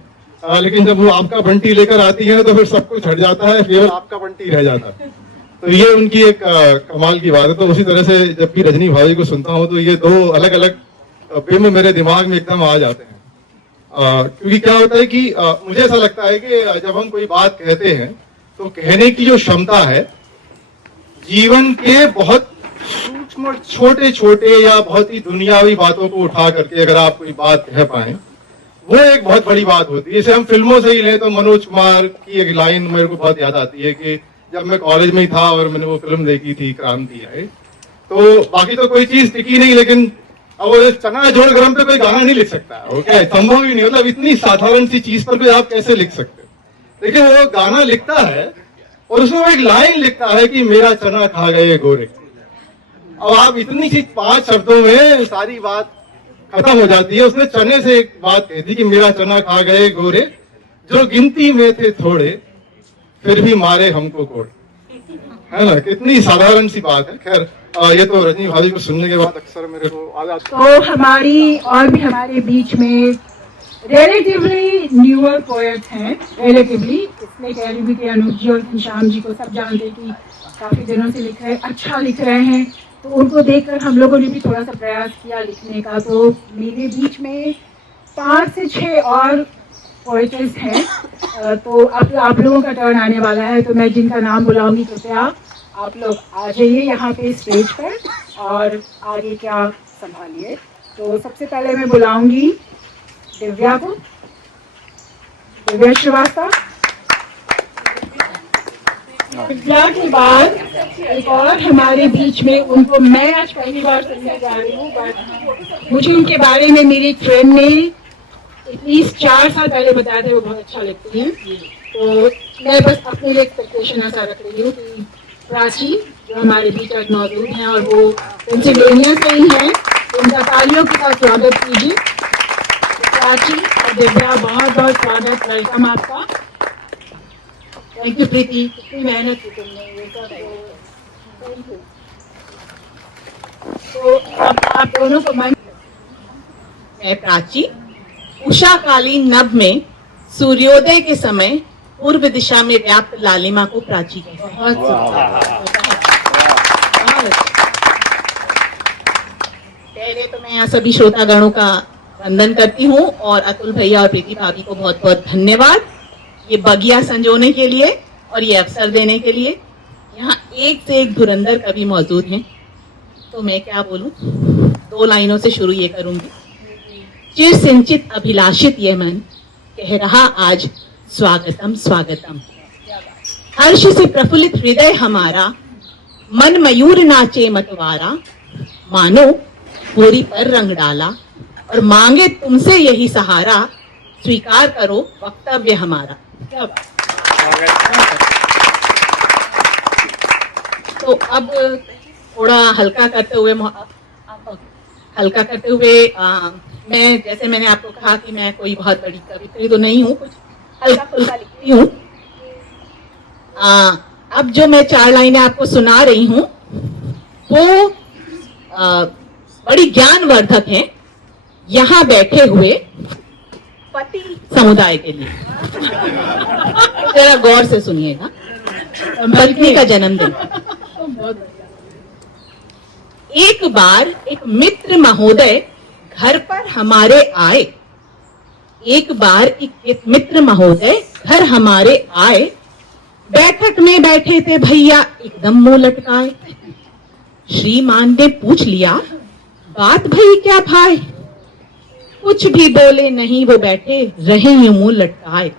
लेकिन जब वो आपका बंटी लेकर आती है तो फिर सब कुछ हट जाता है, केवल आपका बंटी रह जाता है। तो ये उनकी एक कमाल की बात है। तो उसी तरह से जब भी रजनी भाभी को सुनता हूँ तो ये दो अलग अलग बिंब मेरे दिमाग में एकदम आ जाते हैं। क्योंकि क्या होता है कि मुझे ऐसा लगता है कि जब हम कोई बात कहते हैं तो कहने की जो क्षमता है, जीवन के बहुत सूक्ष्म छोटे छोटे या बहुत ही दुनियावी बातों को उठा करके अगर आप कोई बात कह पाए, वो एक बहुत बड़ी बात होती है। जैसे हम फिल्मों से ही लें तो मनोज कुमार की एक लाइन मेरे को बहुत याद आती है कि जब मैं कॉलेज में ही था और मैंने वो फिल्म देखी थी क्रांति आई, तो बाकी तो कोई चीज टिकी नहीं, लेकिन अब वो चना जोड़ गरम पे कोई गाना नहीं लिख सकता। ओके, संभव ही नहीं, मतलब इतनी साधारण सी चीज पर भी आप कैसे लिख सकते हो। लेकिन वो गाना लिखता है और उसमें वो एक लाइन लिखता है कि मेरा चना खा गए गोरे। अब आप इतनी सी 5 शब्दों में सारी बात खत्म हो जाती है। उसने चने से एक बात कही थी कि मेरा चना खा गए गोरे, जो गिनती में थे थोड़े, फिर भी मारे हमको कोड़े। है ना, कितनी साधारण सी बात है। खैर, ये तो रजनी भाभी को सुनने के बाद अक्सर मेरे को आ जाता है। तो हमारी और भी हमारे बीच में रिलेटिवली न्यूअर पोएट हैं, रिलेटिवली, इसलिए कह रही थी कि अनूप जी और घनश्याम जी को सब जानते कि काफी दिनों से लिख रहे हैं, अच्छा लिख रहे हैं। तो उनको देखकर हम लोगों ने भी थोड़ा सा प्रयास किया लिखने का। तो मेरे बीच में 5 से 6 और पोएट्स हैं। तो अब आप लोगों का टर्न आने वाला है, तो मैं जिनका नाम बुलाऊंगी कृपया आप लोग आ जाइए यहाँ पे स्टेज पर और आगे क्या संभालिए। तो सबसे पहले मैं बुलाऊंगी दिव्या को, दिव्या श्रीवास्तव। दिव्या के बाद एक और हमारे बीच में, उनको मैं आज पहली बार सुनने जा रही हूँ, बट मुझे उनके बारे में मेरी फ्रेंड ने एटलीस्ट 4 साल पहले बताया था, वो बहुत अच्छा लिखती हैं। तो मैं बस अपने लिए एक्सपेक्टेशन ऐसा रख रही हूँ कि प्राची जो हमारे बीच आज मौजूद हैं और वो पेंसिल्वेनिया से ही हैं, उनका तालियों के साथ स्वागत कीजिए। प्राची और दिव्या, बहुत बहुत स्वागत, वेलकम आपका। थैंक यू प्रीति, कितनी मेहनत की तुमने ये सब। Thank you. तो अब आप दोनों को मैं प्राची उषाकालीन नभ में सूर्योदय के समय पूर्व दिशा में व्याप्त लालिमा को प्राची कहते हैं। पहले तो मैं यहाँ सभी श्रोतागणों का वंदन करती हूँ और अतुल भैया और प्रीति भाभी को बहुत बहुत धन्यवाद ये बगिया संजोने के लिए और ये अवसर देने के लिए। यहाँ एक से एक धुरंधर कवि मौजूद हैं, तो मैं क्या बोलूं, 2 लाइनों से शुरू ये करूंगी। चिर सिंचित अभिलाषित ये मन कह रहा आज स्वागतम स्वागतम। हर्ष से प्रफुल्लित हृदय हमारा, मन मयूर नाचे मतवारा, मानो होरी पर रंग डाला और मांगे तुमसे यही सहारा, स्वीकार करो वक्तव्य हमारा। क्या बात। तो अब थोड़ा हल्का करते हुए मैं, जैसे मैंने आपको कहा कि मैं कोई बहुत बड़ी कवित्री तो नहीं हूँ, कुछ हल्का फुल्का लिखती हूँ। अब जो मैं 4 लाइनें आपको सुना रही हूँ वो बड़ी ज्ञानवर्धक हैं यहाँ बैठे हुए पति समुदाय के लिए। जरा गौर से सुनिएगा। पत्नी का जन्मदिन। एक बार एक मित्र महोदय घर पर हमारे आए। एक बार एक मित्र महोदय घर हमारे आए। बैठक में बैठे थे भैया एकदम मुंह लटकाए। श्रीमान ने पूछ लिया, बात भई क्या भाई? कुछ भी बोले नहीं, वो बैठे रहे यूं मुंह लटकाए।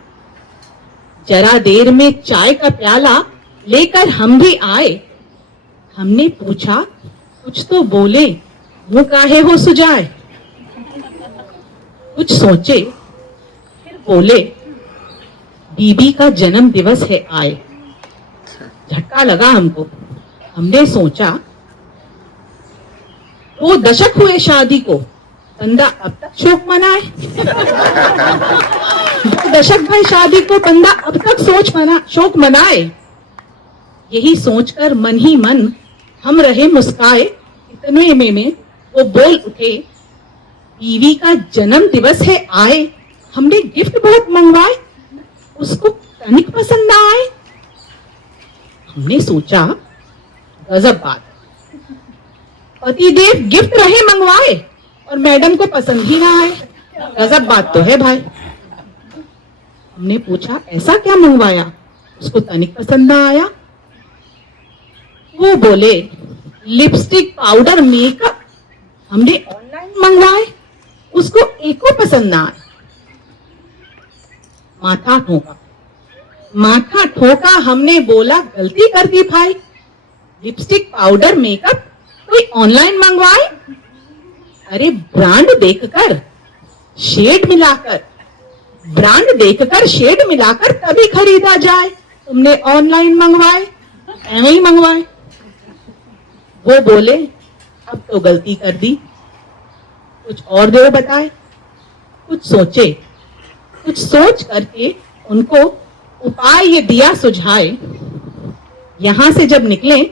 जरा देर में चाय का प्याला लेकर हम भी आए। हमने पूछा, कुछ तो बोले, मुंह काहे हो सुजाए? कुछ सोचे फिर बोले, बीबी का जन्म दिवस है आए। झटका लगा हमको। हमने सोचा 2 दशक हुए शादी को, बंदा अब तक शोक मनाए। 2 दशक भाई शादी को, बंदा अब तक शोक मनाए। यही सोचकर मन ही मन हम रहे मुस्काए। इतने में वो बोल उठे, बीवी का जन्म दिवस है आए, हमने गिफ्ट बहुत मंगवाए, उसको तनिक पसंद ना आए। हमने सोचा गजब बात, पतिदेव गिफ्ट रहे मंगवाए और मैडम को पसंद ही ना आए। गजब बात तो है भाई। हमने पूछा, ऐसा क्या मंगवाया, उसको तनिक पसंद ना आया? वो बोले, लिपस्टिक, पाउडर, मेकअप हमने ऑनलाइन मंगवाए, उसको एको पसंद ना आए। माथा ठोका हमने, बोला गलती कर दी भाई। लिपस्टिक, पाउडर, मेकअप कोई ऑनलाइन मंगवाए? अरे ब्रांड देखकर शेड मिलाकर तभी खरीदा जाए। तुमने ऑनलाइन मंगवाए, ऐਵੇਂ ही मंगवाए। वो बोले, अब तो गलती कर दी, कुछ और देव बताए। कुछ सोच करके उनको उपाय ये दिया सुझाए। यहां से जब निकले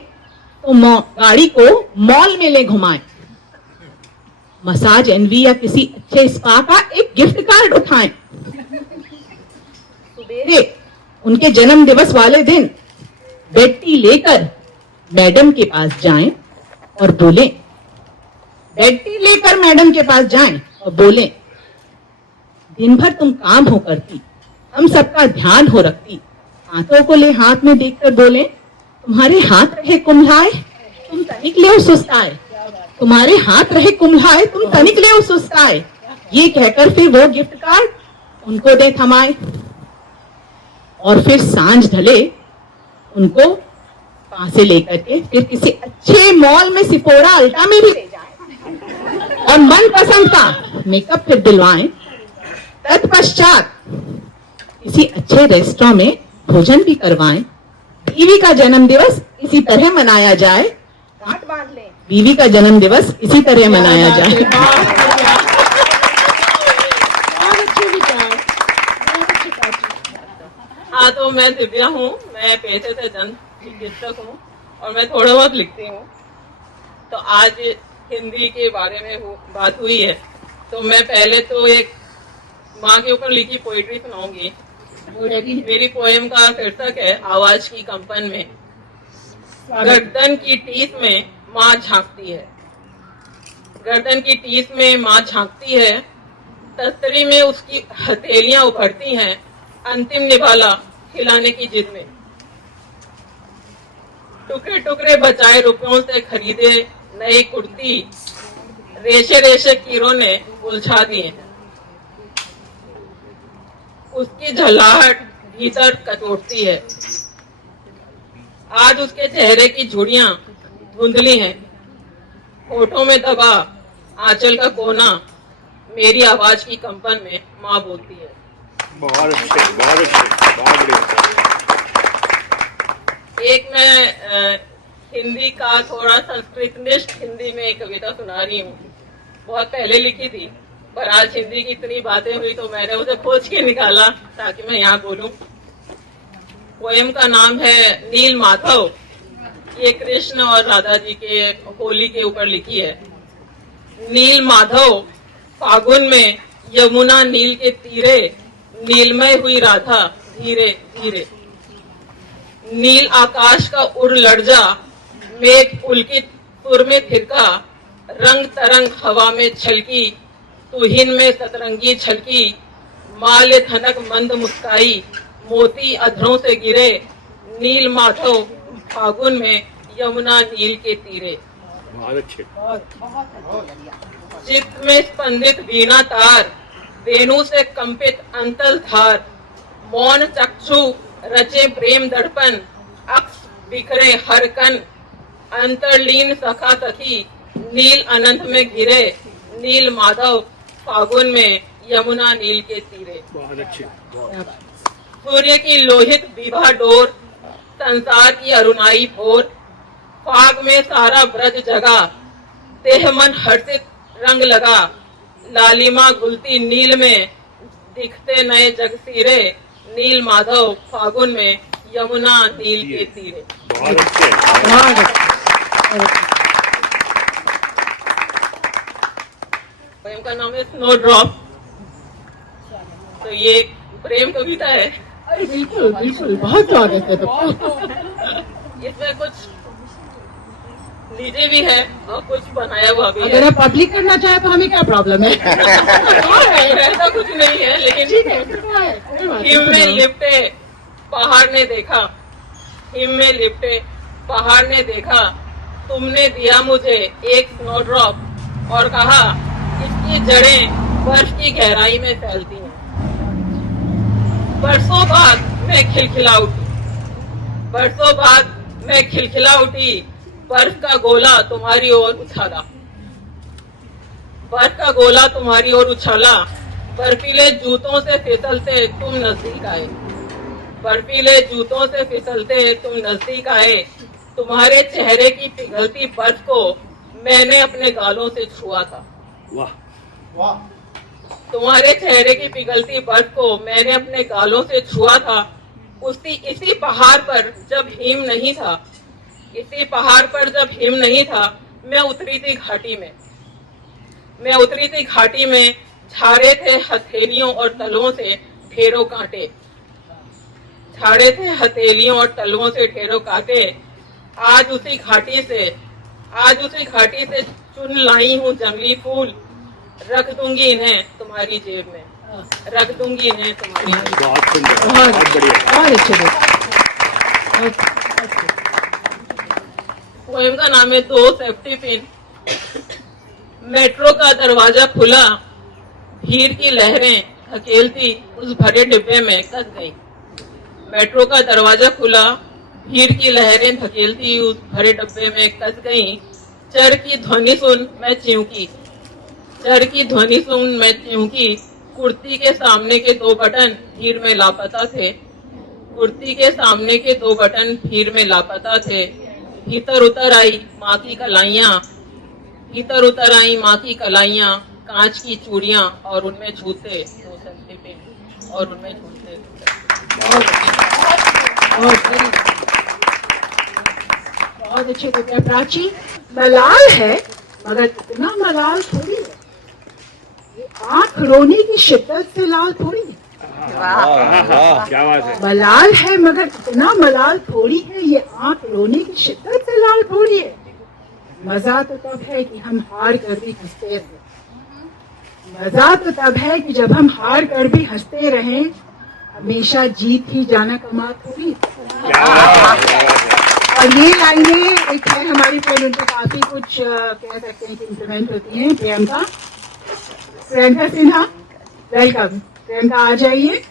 तो गाड़ी को मॉल में ले घुमाए। मसाज एनवी या किसी अच्छे स्पा का एक गिफ्ट कार्ड उठाएं। सुबेरे उनके जन्म दिवस वाले दिन बेड टी लेकर मैडम के पास जाएं और बोलें, दिन भर तुम काम हो करती, हम सबका ध्यान हो रखती। हाथों को ले हाथ में देखकर बोले, तुम्हारे हाथ रहे कुम्हलाए, तुम तनिक ले सुस्ताए। तुम्हारे हाथ रहे कुम्हलाए, तुम तनिक ले सुस्ताए। ये कहकर फिर वो गिफ्ट कार्ड उनको दे थमाए। और फिर सांझ ढले उनको पासे लेकर के फिर किसी अच्छे मॉल में सिपोरा अल्टा में भी ले जाएं और मनपसंद का मेकअप फिर दिलवाएं। तत्पश्चात किसी अच्छे रेस्टोरेंट में भोजन भी करवाएं। बीवी का जन्म दिवस इसी तरह मनाया जाए। गांठ बांध लें, बीवी का जन्म दिवस इसी तरह मनाया जाए। हाँ, तो मैं दिव्या हूँ, मैं पेशे से दंत चिकित्सक हूँ और मैं थोड़ा बहुत लिखती हूँ। तो आज हिंदी के बारे में बात हुई है, तो मैं पहले तो एक माँ के ऊपर लिखी पोइट्री सुनाऊंगी। मेरी पोएम का शीर्षक है आवाज की कंपन में। गर्दन की टीस में माँ झांकती है, गर्दन की टीस में माँ झांकती है। तस्तरी में उसकी हथेलियां उभरती हैं, अंतिम निवाला खिलाने की जिद में। टुकड़े टुकड़े बचाए रुपयों से खरीदे नई कुर्ती, रेशे रेशे कीरों ने उलझा दिए। उसकी झल्लाहट भीतर कचोटती है। आज उसके चेहरे की झुर्रियां धुंधली हैं, होठों में दबा आंचल का कोना मेरी आवाज की कंपन में माँ बोलती है। बहुत अच्छे, बहुत अच्छे, बहुत बढ़िया। एक मैं हिंदी का थोड़ा संस्कृतनिष्ठ हिंदी में एक कविता सुना रही हूँ। बहुत पहले लिखी थी, पर आज हिंदी की इतनी बातें हुई तो मैंने उसे खोज के निकाला ताकि मैं यहाँ बोलूं। पोएम का नाम है नील माधव। ये कृष्ण और राधा जी के होली के ऊपर लिखी है। नील माधव फागुन में यमुना नील के तीरे, नीलमय हुई राधा धीरे धीरे। नील आकाश का उड़ लड़जा, मेघ पुलकित सुर में थिरका, रंग तरंग हवा में छलकी, तुहिन में सतरंगी छलकी, माल्य धनक मंद मुस्काई, मोती अधरों से गिरे, नील माधव फागुन में यमुना नील के तीरे। बहुत अच्छे। चित्त में स्पंदित वीणा तार, वेणु से कंपित अंतल धार, मौन चक्षु रचे प्रेम दर्पण, अक्ष बिखरे हर कन, अंतरलीन सखा सखी, नील अनंत में घिरे, नील माधव फागुन में यमुना नील के तीरे। बहुत अच्छे। सूर्य की लोहित विभा डोर, संसार की अरुणाई भोर, फाग में सारा ब्रज जगा, देह मन हर्षित रंग लगा, लालिमा घुलती नील में, दिखते नए जगसीरे, नील माधव फागुन में यमुना नील के तीरे। बहुत अच्छे। पोएम का नाम है स्नो ड्रॉप। तो ये प्रेम कविता है। अरे बिल्कुल बिल्कुल, बहुत स्वागत है। तो इसमें कुछ लीजे भी है और कुछ बनाया हुआ भी अगर है। आप पब्लिक करना चाहे तो हमें क्या प्रॉब्लम है? ऐसा कुछ नहीं है, लेकिन ठीक है। हिम में लिपटे पहाड़ ने देखा, हिम में लिपटे पहाड़ ने देखा, तुमने दिया मुझे एक स्नो ड्रॉप और कहा इसकी जड़ें बर्फ की गहराई में फैलती हैं। बरसों बाद मैं खिलखिला उठी, बरसों बाद मैं खिलखिला उठी, बर्फ का गोला तुम्हारी ओर उछाला, बर्फ का गोला तुम्हारी ओर उछाला, बर्फीले जूतों से फिसलते तुम नजदीक आए, बर्फीले जूतों से फिसलते तुम नजदीक आए, तुम्हारे चेहरे की पिघलती बर्फ को मैंने अपने गालों से छुआ था। वाह वाह। तुम्हारे चेहरे की पिघलती बर्फ को मैंने अपने गालों से छुआ था। इसी पहाड़ पर जब हिम नहीं था, इसी पहाड़ पर जब हिम नहीं था, मैं उतरी थी घाटी में, मैं उतरी थी घाटी में, झाड़े थे हथेलियों और तलवों से ढेरों कांटे, झाड़े थे हथेलियों और तलवों से ढेरों कांटे। आज उसी घाटी से चुन लाई हूँ जंगली फूल, रख दूंगी इन्हें तुम्हारी जेब में, रख दूंगी इन्हें तुम्हारी जेब में। बहुत सुंदर, बहुत बढ़िया। बहुत अच्छे। पोएम का नाम है दो सेफ्टी पिन। मेट्रो का दरवाजा खुला, भीड़ की लहरें धकेलती उस भरे डिब्बे में कस गई। मेट्रो का दरवाजा खुला, भीड़ की लहरें धकेलती उस भरे डब्बे में कस गईं। चर की ध्वनि सुन मैं चिंकी, चर की ध्वनि सुन मैं चिंकी। कुर्ती के सामने के दो बटन भीड़ में लापता थे, कुर्ती के सामने के दो बटन भीड़ में लापता थे। भीतर उतर आई माँ की कलाइयाँ, भीतर उतर आई माँ की कलाइयाँ, कांच की चूड़ियाँ और उनमें झूठे दो सेफ्टी पिन, और उनमें झूठे। बहुत अच्छे तो क्या प्राची। मलाल है मगर इतना मलाल थोड़ी है, ये आंख रोने की शिद्दत से लाल थोड़ी है। क्या बात है। मलाल है मगर इतना मलाल थोड़ी है, ये आंख रोने की शिद्दत से लाल थोड़ी है। मजा तो तब है कि हम हार कर भी हंसते रहे, मजा तो तब है कि जब हम हार कर भी हंसते रहें, हमेशा जीत ही जाना कमा थोड़ी। और ये लाइनें एक है हमारी फिल्म, उनको काफी कुछ कह सकते हैं कि इम्प्लीमेंट होती हैं। प्रियंका सिन्हा, वेलकम। प्रियंका आ जाइए।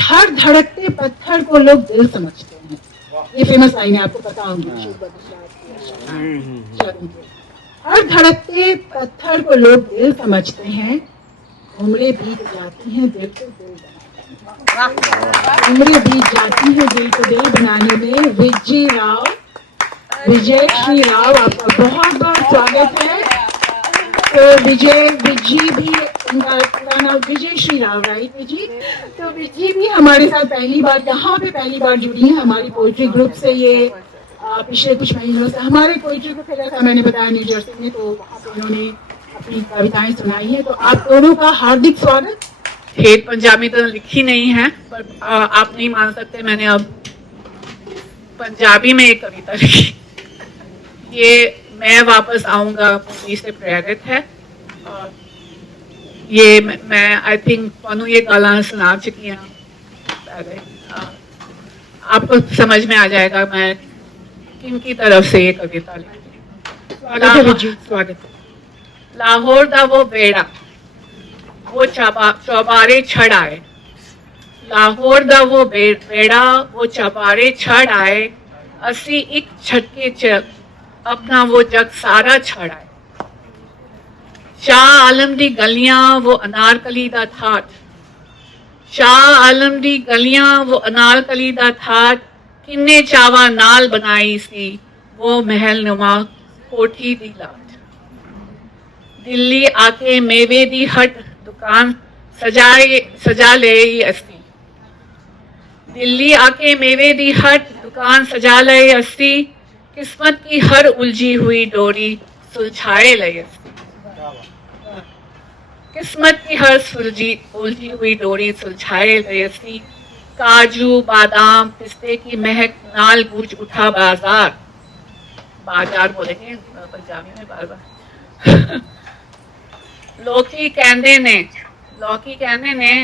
हर धड़कते पत्थर को लोग दिल समझते हैं, ये फेमस लाइन है, आपको पता होगी। हर धड़कते पत्थर को लोग दिल समझते हैं, उम्रें बीत जाती हैं दिल को दिल बनाने में। उम्रें बीत जाती हैं दिल को दिल बनाने में। विजय श्री राव, आपका बहुत बहुत स्वागत है। तो विजय भी, उनका नाम विजय श्री राव, राइट विजय? तो विजय भी हमारे साथ पहली बार जुड़ी है हमारी पोइट्री ग्रुप से। ये पिछले कुछ महीनों से हमारे पोइट्री ग्रुप है, जैसा मैंने बताया न्यू जर्सी में, तो वहाँ पे उन्होंने अपनी कविताएं सुनाई हैं। तो आप दोनों का हार्दिक स्वागत। ठेठ पंजाबी तो लिखी नहीं है, पर आप नहीं मान सकते, मैंने अब पंजाबी में एक कविता लिखी। ये मैं वापस आऊंगा मूवी से प्रेरित है। और ये मैं आई थिंक पनु ये गाना सुना चुकी हूँ पहले। आपको समझ में आ जाएगा मैं किन की तरफ से ये कविता लिखी। स्वागत। लाहौर दा वो बेड़ा वो चौबारे छड़ आए। लाहौर दा वो बेड़ा वो चौबारे छड़ आए। असी एक छटके च अपना वो जग सारा छड़ आए। शाह आलम दी गलियां वो अनारकली दा थाट। शाह आलम दी गलियां वो अनारकली दा थाट। किन्ने चावा नाल बनाई सी वो महल नुमा कोठी दी लाट। दिल्ली आके मेवे दी हट दुकान सजा ले अस्सी। दिल्ली आके मेवे दी हट दुकान सजा ले अस्सी। किस्मत की हर उलझी हुई डोरी सुलझाए ले अस्सी। किस्मत की हर उलझी हुई डोरी सुलझाए ले अस्सी। काजू बादाम पिस्ते की महक नाल गूंज उठा बाजार। बाजार बोलेंगे पंजाबी में बार बार। लोकी कहने ने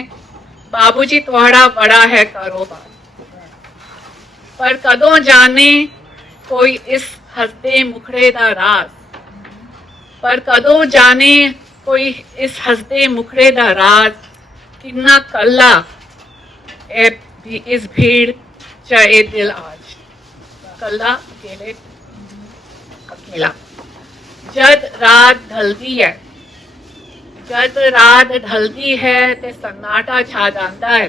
बाबूजी तुम्हारा बड़ा है कारोबार। पर कदों जाने कोई इस हंसदे मुखड़े दा राज। पर कदों जाने कोई इस हंसदे मुखड़े दा राज। किन्ना कल्ला इस भीड़ चाहे दिल आज। कल्ला अकेला जद रात ढलदी है ते सन्नाटा छा जाता है।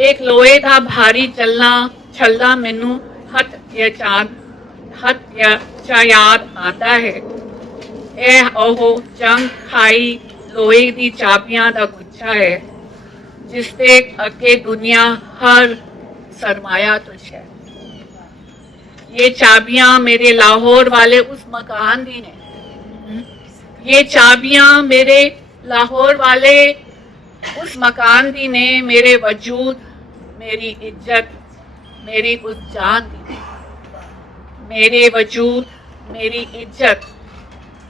एक लोहे दा भारी छल्ला मैनू हथ या याद आता है। ओहो जंग खाई लोहे दी चाबियां दा गुच्छा है। जिसते अगे दुनिया हर सरमाया तुझ है। ये चाबियां मेरे लाहौर वाले उस मकान दी ने। ये चाबियां मेरे लाहौर वाले उस मकान दी ने। मेरे वजूद मेरी इज्जत मेरी उस जान दी। मेरे वजूद मेरी इज्जत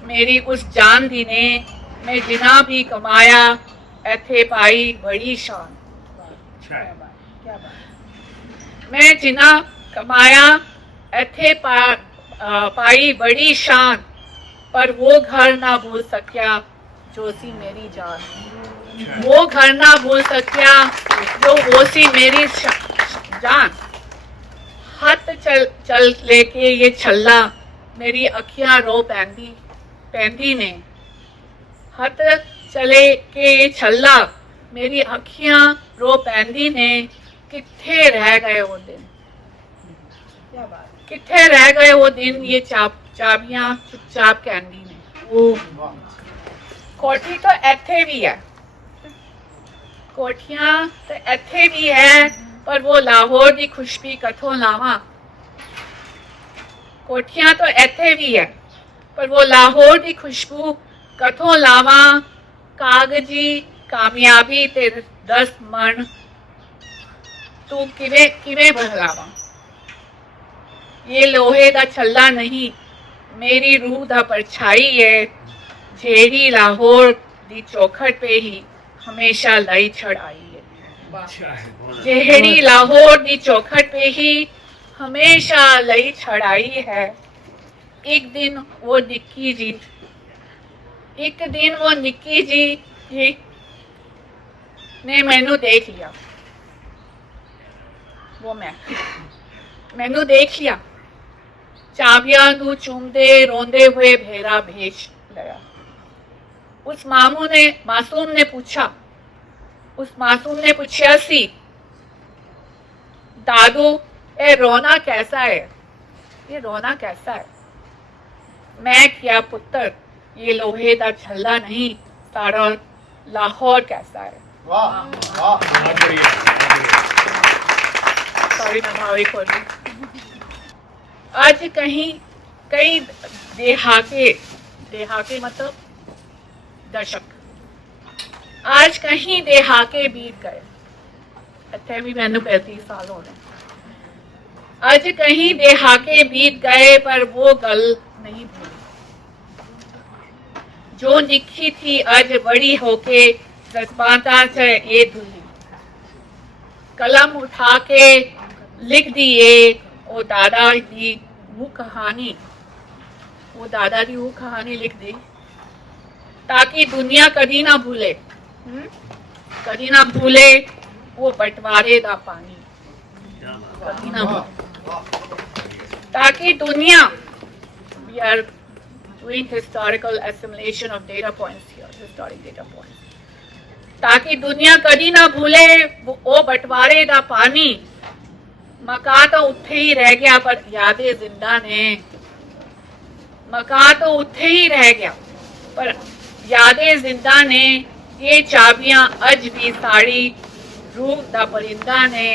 मेरी उस जान दी ने। मैं जिना भी कमाया एथे पाई बड़ी शान। मैं जिना कमाया एथे पाई बड़ी शान। पर वो घर ना भूल सकिया जो सी मेरी जान। वो घर ना भूल सकिया जो वो सी मेरी जान। हथ चल लेके ये छल्ला मेरी अखियां रो पैंदी ने। हथ चले के ये छल्ला मेरी अखियां रो पैंदी ने। किथे रह गए वो दिन। किथे रह गए वो दिन। ये चाबियां चुपचाप कहंदी ने। वो कोठी तो इत्थे भी है। कोठियां तो इत्थे भी है। पर वो लाहौर की खुशबी कथों लावा। कोठियां तो इत्थे भी है। पर वो लाहौर की खुशबू कथों लावा। कागजी कामयाबी ते 10 मन तू किवें बदलावा। ये लोहे दा छल्ला नहीं मेरी रूह दा परछाई है। जेड़ी लाहौर दी चौखट पे ही हमेशा लाई छड़ आई है। जेड़ी लाहौर दी चौखट पे ही हमेशा लई छड़ आई है। एक दिन वो निक्की जी ने मैनू देख लिया। मैनू देख लिया चाबियां तू चूमदे रोंदे हुए भेरा भेज लगा। उस मासूम ने पूछा सी, दादू ये रोना कैसा है, ये रोना कैसा है? मैं क्या पुत्र, ये लोहे का छल्ला नहीं, सारा लाहौर कैसा है। वाह वाह सॉरी मैं भाविक हो रही। आज कई देहाके मतलब दर्शक, आज कहीं देहाके बीत गए, ਇੱਥੇ ਵੀ ਮੈਨੂੰ 35 साल हो गए। आज कहीं देहाके बीत गए पर वो गल नहीं भूली जो लिखी थी आज बड़ी होके जज्बाता से ये धुली। कलम उठा के लिख दिए वो दादा दी वो कहानी लिख दी ताकि दुनिया कभी ना भूले वो बंटवारे दा पानी, कभी ना भूले ताकि दुनिया, we are doing historical assimilation of data points here, historic data points, ताकि दुनिया कभी ना भूले वो बंटवारे दा पानी। मका तो उत्थे ही रह गया पर यादें जिंदा ने, मका तो उत्थे ही रह गया पर यादें जिंदा ने। ये चाबियां अज भी साड़ी रूह दा परिंदा ने,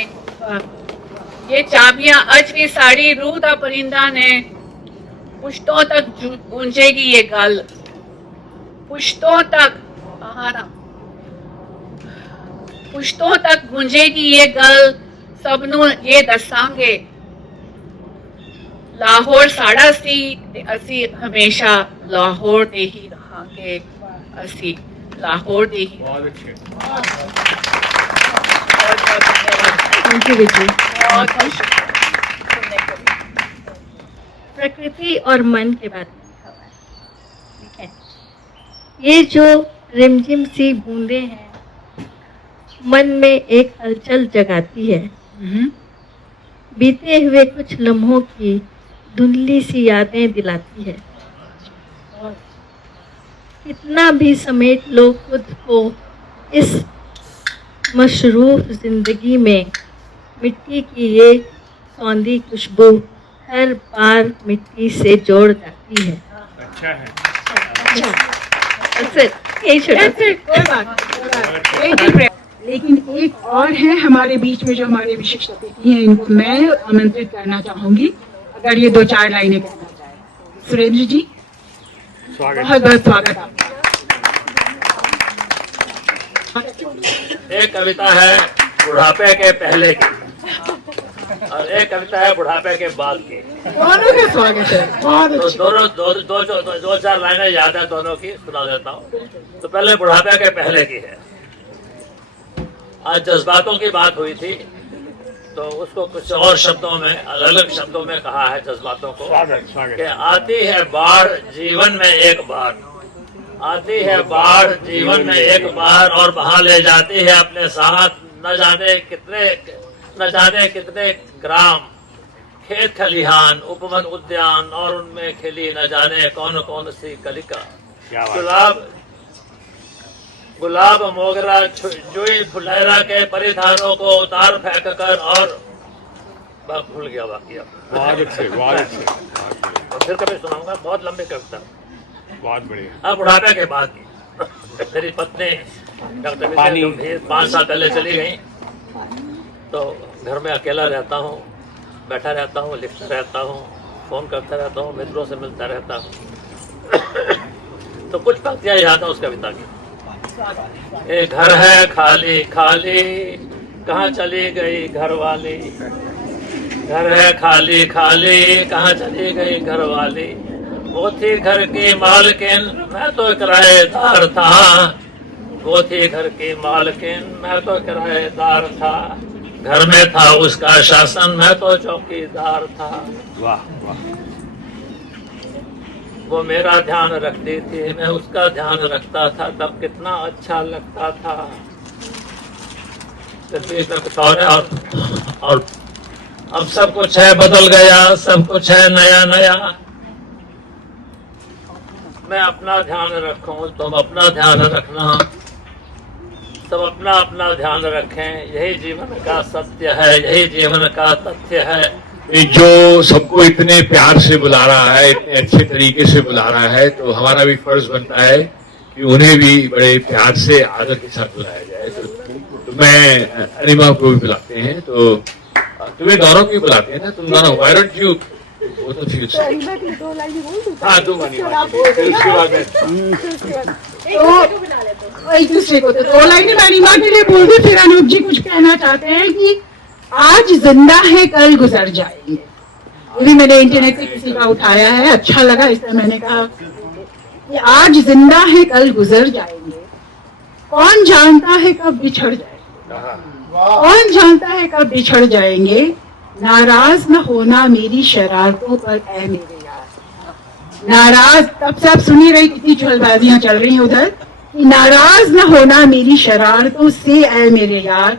ये चाबियां अज भी साड़ी रूह दा परिंदा ने। पुश्तों तक गूंजेगी ये गल, पुश्तों तक गूंजेगी ये गल, सबनों ये दसांगे लाहौर साड़ा सी ते असी हमेशा लाहौर दे ही रहांगे, असी लाहौर दे ही। बहुत अच्छे। बहुत सुनने के लिए। प्रकृति और मन के बारे में लिखा हुआ है, ठीक है। ये जो रिमझिम सी बूंदें हैं मन में एक हलचल जगाती है, बीते हुए कुछ लम्हों की धुंधली सी यादें दिलाती है। कितना भी समेट लो खुद को इस मशरूफ जिंदगी में, मिट्टी की ये सौंधी खुशबू हर बार मिट्टी से जोड़ जाती है। अच्छा है। कोई बात। लेकिन एक और है हमारे बीच में जो हमारे विशिष्ट अतिथि हैं, इनको मैं आमंत्रित करना चाहूंगी अगर ये 2-4 लाइनें कहना चाहें। सुरेंद्र जी, बहुत बहुत स्वागत आपका। एक कविता है बुढ़ापे के पहले की और एक कविता है बुढ़ापे के बाद की। दोनों का स्वागत है। तो दोनों दो चार लाइनें याद है, दोनों की सुना देता हूँ। तो पहले बुढ़ापे के पहले की है। आज जज्बातों की बात हुई थी तो उसको कुछ और शब्दों में, अलग अलग शब्दों में कहा है जज्बातों को कि आती है बाढ़ जीवन में एक बार, आती है बाढ़ जीवन में एक बार और बहा ले जाती है अपने साथ न जाने कितने ग्राम, खेत खलिहान उपवन उद्यान और उनमें खिली न जाने कौन कौन सी कलिका। गुलाब मोगरा जुई फुलैरा के परिधानों को उतार फेंक कर और भूल गया बाकी। बहुत अच्छे। और फिर कभी सुनाऊंगा, बहुत लंबी कविता। बहुत बढ़िया। अब बुढ़ापे के बाद मेरी पत्नी डॉक्टर 5 साल पहले चली गई, तो घर में अकेला रहता हूँ, बैठा रहता हूँ, लिखता रहता हूँ, फोन करता रहता हूँ, मित्रों से मिलता रहता हूँ। तो कुछ पंक्तियां याद है उस कविता की। ये घर है खाली खाली, कहाँ चली गई घर वाली, घर है खाली खाली, कहाँ चली गई घर वाली। वो थी घर की मालकिन, मैं तो किराएदार था, वो थी घर की मालकिन, मैं तो किराएदार था, घर में था उसका शासन, मैं तो चौकीदार था। वाह वाह। वो मेरा ध्यान रखती थी, मैं उसका ध्यान रखता था, तब कितना अच्छा लगता था। कुछ और है और अब सब कुछ है बदल गया, सब कुछ है नया नया। मैं अपना ध्यान रखूं, तुम अपना ध्यान रखना, सब अपना अपना ध्यान रखें। यही जीवन का सत्य है, यही जीवन का तथ्य है। जो सबको इतने प्यार से बुला रहा है, इतने अच्छे तरीके से बुला रहा है, तो हमारा भी फर्ज बनता है कि उन्हें भी बड़े प्यार से आदर के साथ बुलाया जाए। तो मैं अनिमा को भी बुलाते हैं, तो तुम्हें गौरव भी बुलाते हैं ना, तुम दोनों व्हाई डोंट यू, वो तो फिर से हाँ तुम अनिमा, फिर उसके बाद एक दूसरे को तो 2 लाइनें अनिमा के लिए बोल दे, फिर अनूप जी कुछ कहना चाहते हैं कि आज जिंदा है कल गुजर जाएंगे। ये भी मैंने इंटरनेट पे किसी का उठाया है, अच्छा लगा, इसलिए मैंने कहा कि आज जिंदा है कल गुजर जाएंगे, कौन जानता है कब बिछड़ जाएंगे, कौन जानता है कब बिछड़ जाएंगे, नाराज न होना मेरी शरारतों पर ऐ मेरे यार। नाराज, तब से आप सुनी रही कितनी चलबाजियां चल रही हैं उधर, कि नाराज न होना मेरी शरारतों से ऐ मेरे यार।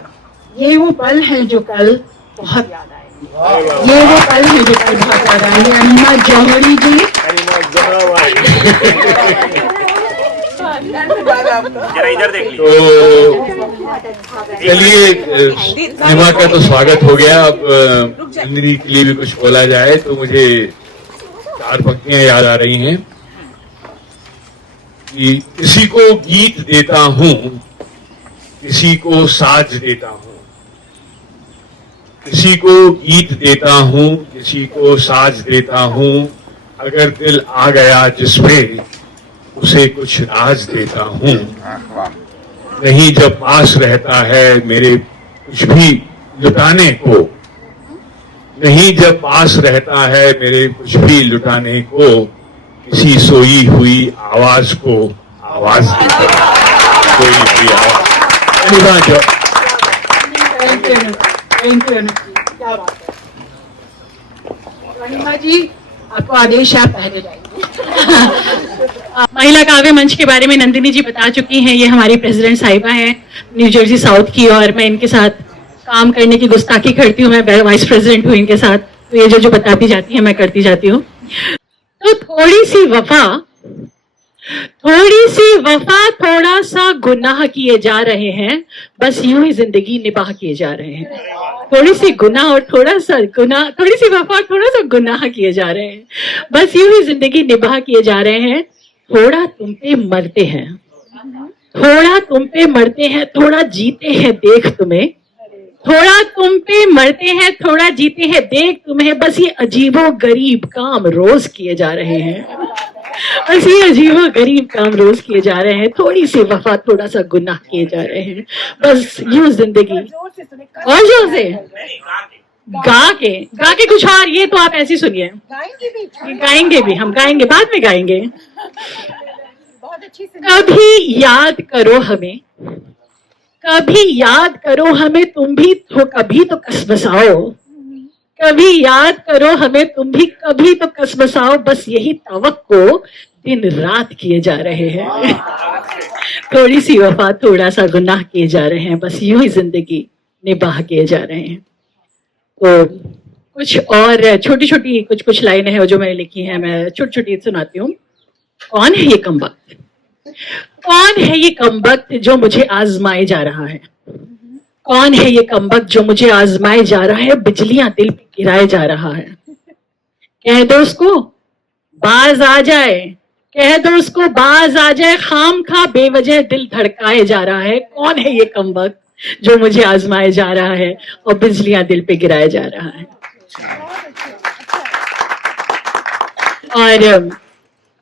ये वो पल हैं जो कल बहुत याद आएंगे, ये वो पल हैं जो कल बहुत याद आएंगे। अनिमा जौहरी जी, इधर देख तो चलिए, अनिमा का तो स्वागत हो गया। अब नंदिनी के लिए भी कुछ बोला जाए तो मुझे 4 पंक्तियां याद आ रही हैं कि किसी को गीत देता हूं, किसी को साज देता हूं, किसी को गीत देता हूं, किसी को साज देता हूं, अगर दिल आ गया जिसमें उसे कुछ राज देता हूं। नहीं जब पास रहता है मेरे कुछ भी लुटाने को, नहीं जब पास रहता है मेरे कुछ भी लुटाने को, किसी सोई हुई आवाज को आवाज देता हूं, सोई हुई आवाज। थैंक यू, क्या बात है। अनिमा जी, आपको आदेश है, आप पहले जाएंगे। महिला काव्य मंच के बारे में नंदिनी जी बता चुकी हैं। ये हमारी प्रेसिडेंट साहिबा हैं न्यू जर्सी साउथ की, और मैं इनके साथ काम करने की गुस्ताखी करती हूँ। मैं वाइस प्रेसिडेंट हूँ इनके साथ, तो ये जो बताती जाती है मैं करती जाती हूँ। तो थोड़ी सी वफा, थोड़ा सा गुनाह किए जा रहे हैं, बस यूं ही जिंदगी निबाह किए जा रहे हैं। थोड़ी सी गुनाह और थोड़ा सा गुनाह, थोड़ी सी वफा और थोड़ा सा गुनाह किए जा रहे हैं, बस यूं ही जिंदगी निबाह किए जा रहे हैं। थोड़ा तुम पे मरते हैं, थोड़ा तुम पे मरते हैं, थोड़ा जीते हैं देख तुम्हें, थोड़ा तुम पे मरते हैं, थोड़ा जीते हैं देख तुम्हें, बस ये अजीबो गरीब काम रोज किए जा रहे हैं, बस ये अजीबो गरीब काम रोज किए जा रहे हैं। थोड़ी सी वफा, थोड़ा सा गुनाह किए जा रहे हैं, बस यूं जिंदगी। और जोर से गा के कुछ और, ये तो आप ऐसे सुनिए, गाएंगे भी, हम गाएंगे, बाद में गाएंगे। कभी याद करो हमें, कभी याद करो हमें, तुम भी तो कभी तो कसमसाओ, कभी याद करो हमें, तुम भी कभी तो कसमसाओ, बस यही तवक्को दिन रात किए जा रहे हैं। थोड़ी सी वफा, थोड़ा सा गुनाह किए जा रहे हैं, बस यूं ही जिंदगी निबाह किए जा रहे हैं। तो कुछ और छोटी छोटी कुछ लाइनें हैं जो मैंने लिखी हैं, मैं छोटी छोटी सुनाती हूँ। कौन है ये कमबख्त, कौन है ये कमबख्त जो मुझे आजमाए जा रहा है, कौन है ये कमबख्त जो मुझे आजमाए जा रहा है, बिजलियां दिल पे गिराए जा रहा है। कह दो उसको बाज आ जाए, कह दो उसको बाज आ जाए, खाम खा बेवजह दिल धड़काए जा रहा है। कौन है ये कमबख्त जो मुझे आजमाए जा रहा है और बिजलियां दिल पे गिराए जा रहा है। और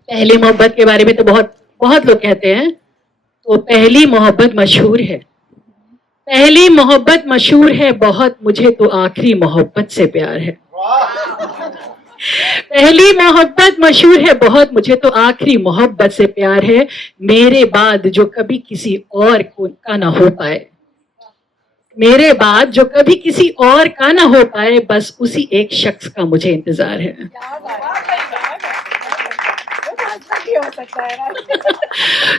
पहली मोहब्बत के बारे में तो बहुत लोग कहते हैं, तो पहली मोहब्बत मशहूर है, पहली मोहब्बत मशहूर है बहुत, मुझे तो आखिरी मोहब्बत से प्यार है। पहली मोहब्बत मशहूर है बहुत, मुझे तो आखिरी मोहब्बत से प्यार है। मेरे बाद जो कभी किसी और का ना हो पाए, मेरे बाद जो कभी किसी और का ना हो पाए, बस उसी एक शख्स का मुझे इंतजार है।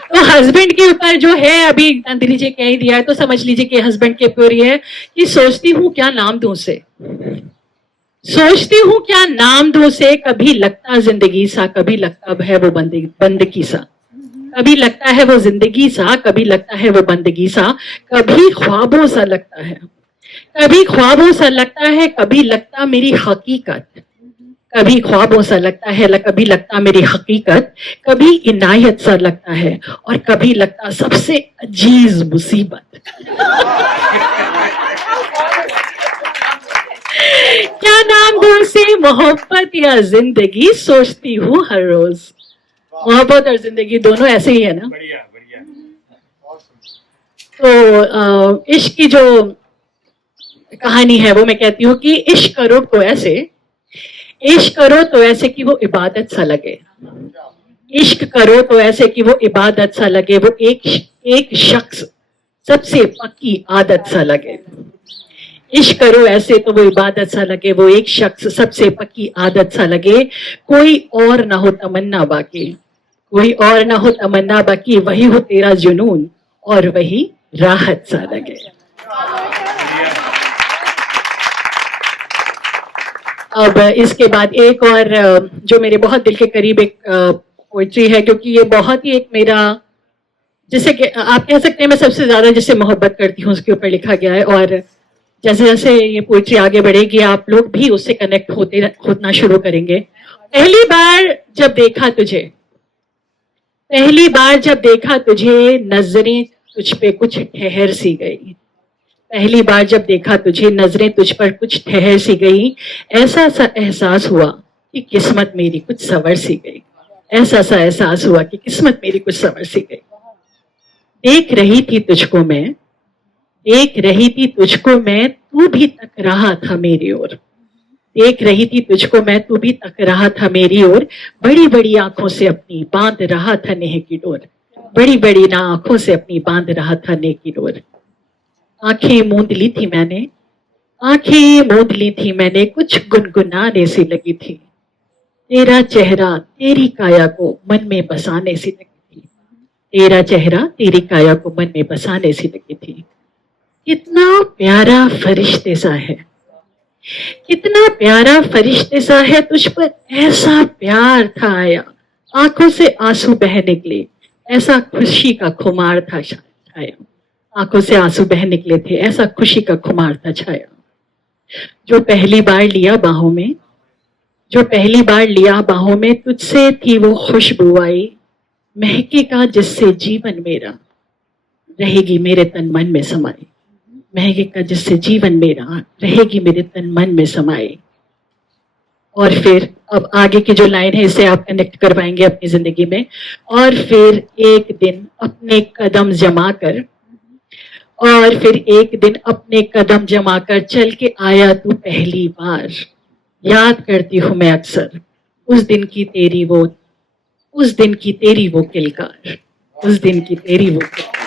तो हस्बैंड के ऊपर जो है, अभी नंदिनी जी कह ही दिया है, तो समझ लीजिए कि हस्बैंड के ऊपर ये है कि सोचती हूँ क्या नाम दूं उसे, सोचती हूँ क्या नाम दो से, कभी लगता जिंदगी सा, कभी लगता है वो बंदगी सा, कभी लगता है वो जिंदगी सा, कभी लगता है वो बंदगी सा, कभी ख्वाबों सा लगता है, कभी ख्वाबों सा लगता है, कभी लगता मेरी हकीकत, कभी ख्वाबों सा लगता है, कभी लगता मेरी हकीकत, कभी इनायत सा लगता है, और कभी लगता सबसे अजीज मुसीबत। क्या नाम दूं से, मोहब्बत या जिंदगी, सोचती हूँ हर रोज। मोहब्बत और जिंदगी दोनों ऐसे ही है ना। बढ़िया बढ़िया। तो इश्क की जो कहानी है वो मैं कहती हूँ कि इश्क करो तो ऐसे, इश्क करो तो ऐसे कि वो इबादत सा लगे, इश्क करो तो ऐसे कि वो इबादत सा लगे, वो एक शख्स सबसे पक्की आदत सा लगे। इश्क करो ऐसे तो वो इबादत सा लगे, वो एक शख्स सबसे पक्की आदत सा लगे, कोई और ना हो तमन्ना बाकी, कोई और ना हो तमन्ना बाकी, वही हो तेरा जुनून और वही राहत सा लगे। अब इसके बाद एक और जो मेरे बहुत दिल के करीब एक पोइट्री है, क्योंकि ये बहुत ही एक मेरा, जिसे कि आप कह सकते हैं मैं सबसे ज्यादा जिससे मोहब्बत करती हूँ उसके ऊपर लिखा गया है, और जैसे जैसे ये पोइट्री आगे बढ़ेगी आप लोग भी उससे कनेक्ट होना शुरू करेंगे। पहली बार जब देखा तुझे, पहली बार जब देखा तुझे, नजरें तुझ पे कुछ ठहर सी गई, पहली बार जब देखा तुझे, नजरें तुझ पर कुछ ठहर सी गई, ऐसा सा एहसास हुआ कि किस्मत मेरी कुछ संवर सी गई, ऐसा सा एहसास हुआ कि किस्मत मेरी कुछ संवर सी गई। देख रही थी तुझको मैं, देख रही थी तुझको मैं, तू भी तक रहा था मेरी ओर, देख रही थी तुझको मैं, तू भी तक रहा था मेरी ओर, बड़ी बड़ी आंखों से अपनी बांध रहा था नेह की डोर, बड़ी बड़ी ना आंखों से अपनी बांध रहा था नेह की डोर। आंखें मूंद ली थी मैंने, आंखें मूंद ली थी मैंने, कुछ गुनगुनाने सी लगी थी, तेरा चेहरा तेरी काया को मन में बसाने सी लगी थी, तेरा चेहरा तेरी काया को मन में बसाने सी लगी थी। कितना प्यारा फरिश्ते सा है, कितना प्यारा फरिश्ते सा है, तुझ पर ऐसा प्यार था आया, आंखों से आंसू बह निकले, ऐसा खुशी का खुमार था छाया, आंखों से आंसू बह निकले थे, ऐसा खुशी का खुमार था छाया। जो पहली बार लिया बाहों में, जो पहली बार लिया बाहों में, तुझसे थी वो खुशबू आई, महकेगा जिससे जीवन मेरा, रहेगी मेरे तन मन में समाई, महकेगा जिससे जीवन मेरा, रहेगी मेरे तन मन में समाई। और फिर अब आगे की जो लाइन है इसे आप कनेक्ट करवाएंगे अपनी जिंदगी में। और फिर एक दिन अपने कदम जमा कर, और फिर एक दिन अपने कदम जमा कर, चल के आया तू पहली बार, याद करती हूँ मैं अक्सर उस दिन की तेरी वो, उस दिन की तेरी वो किलकार, उस दिन की तेरी वो किलकार।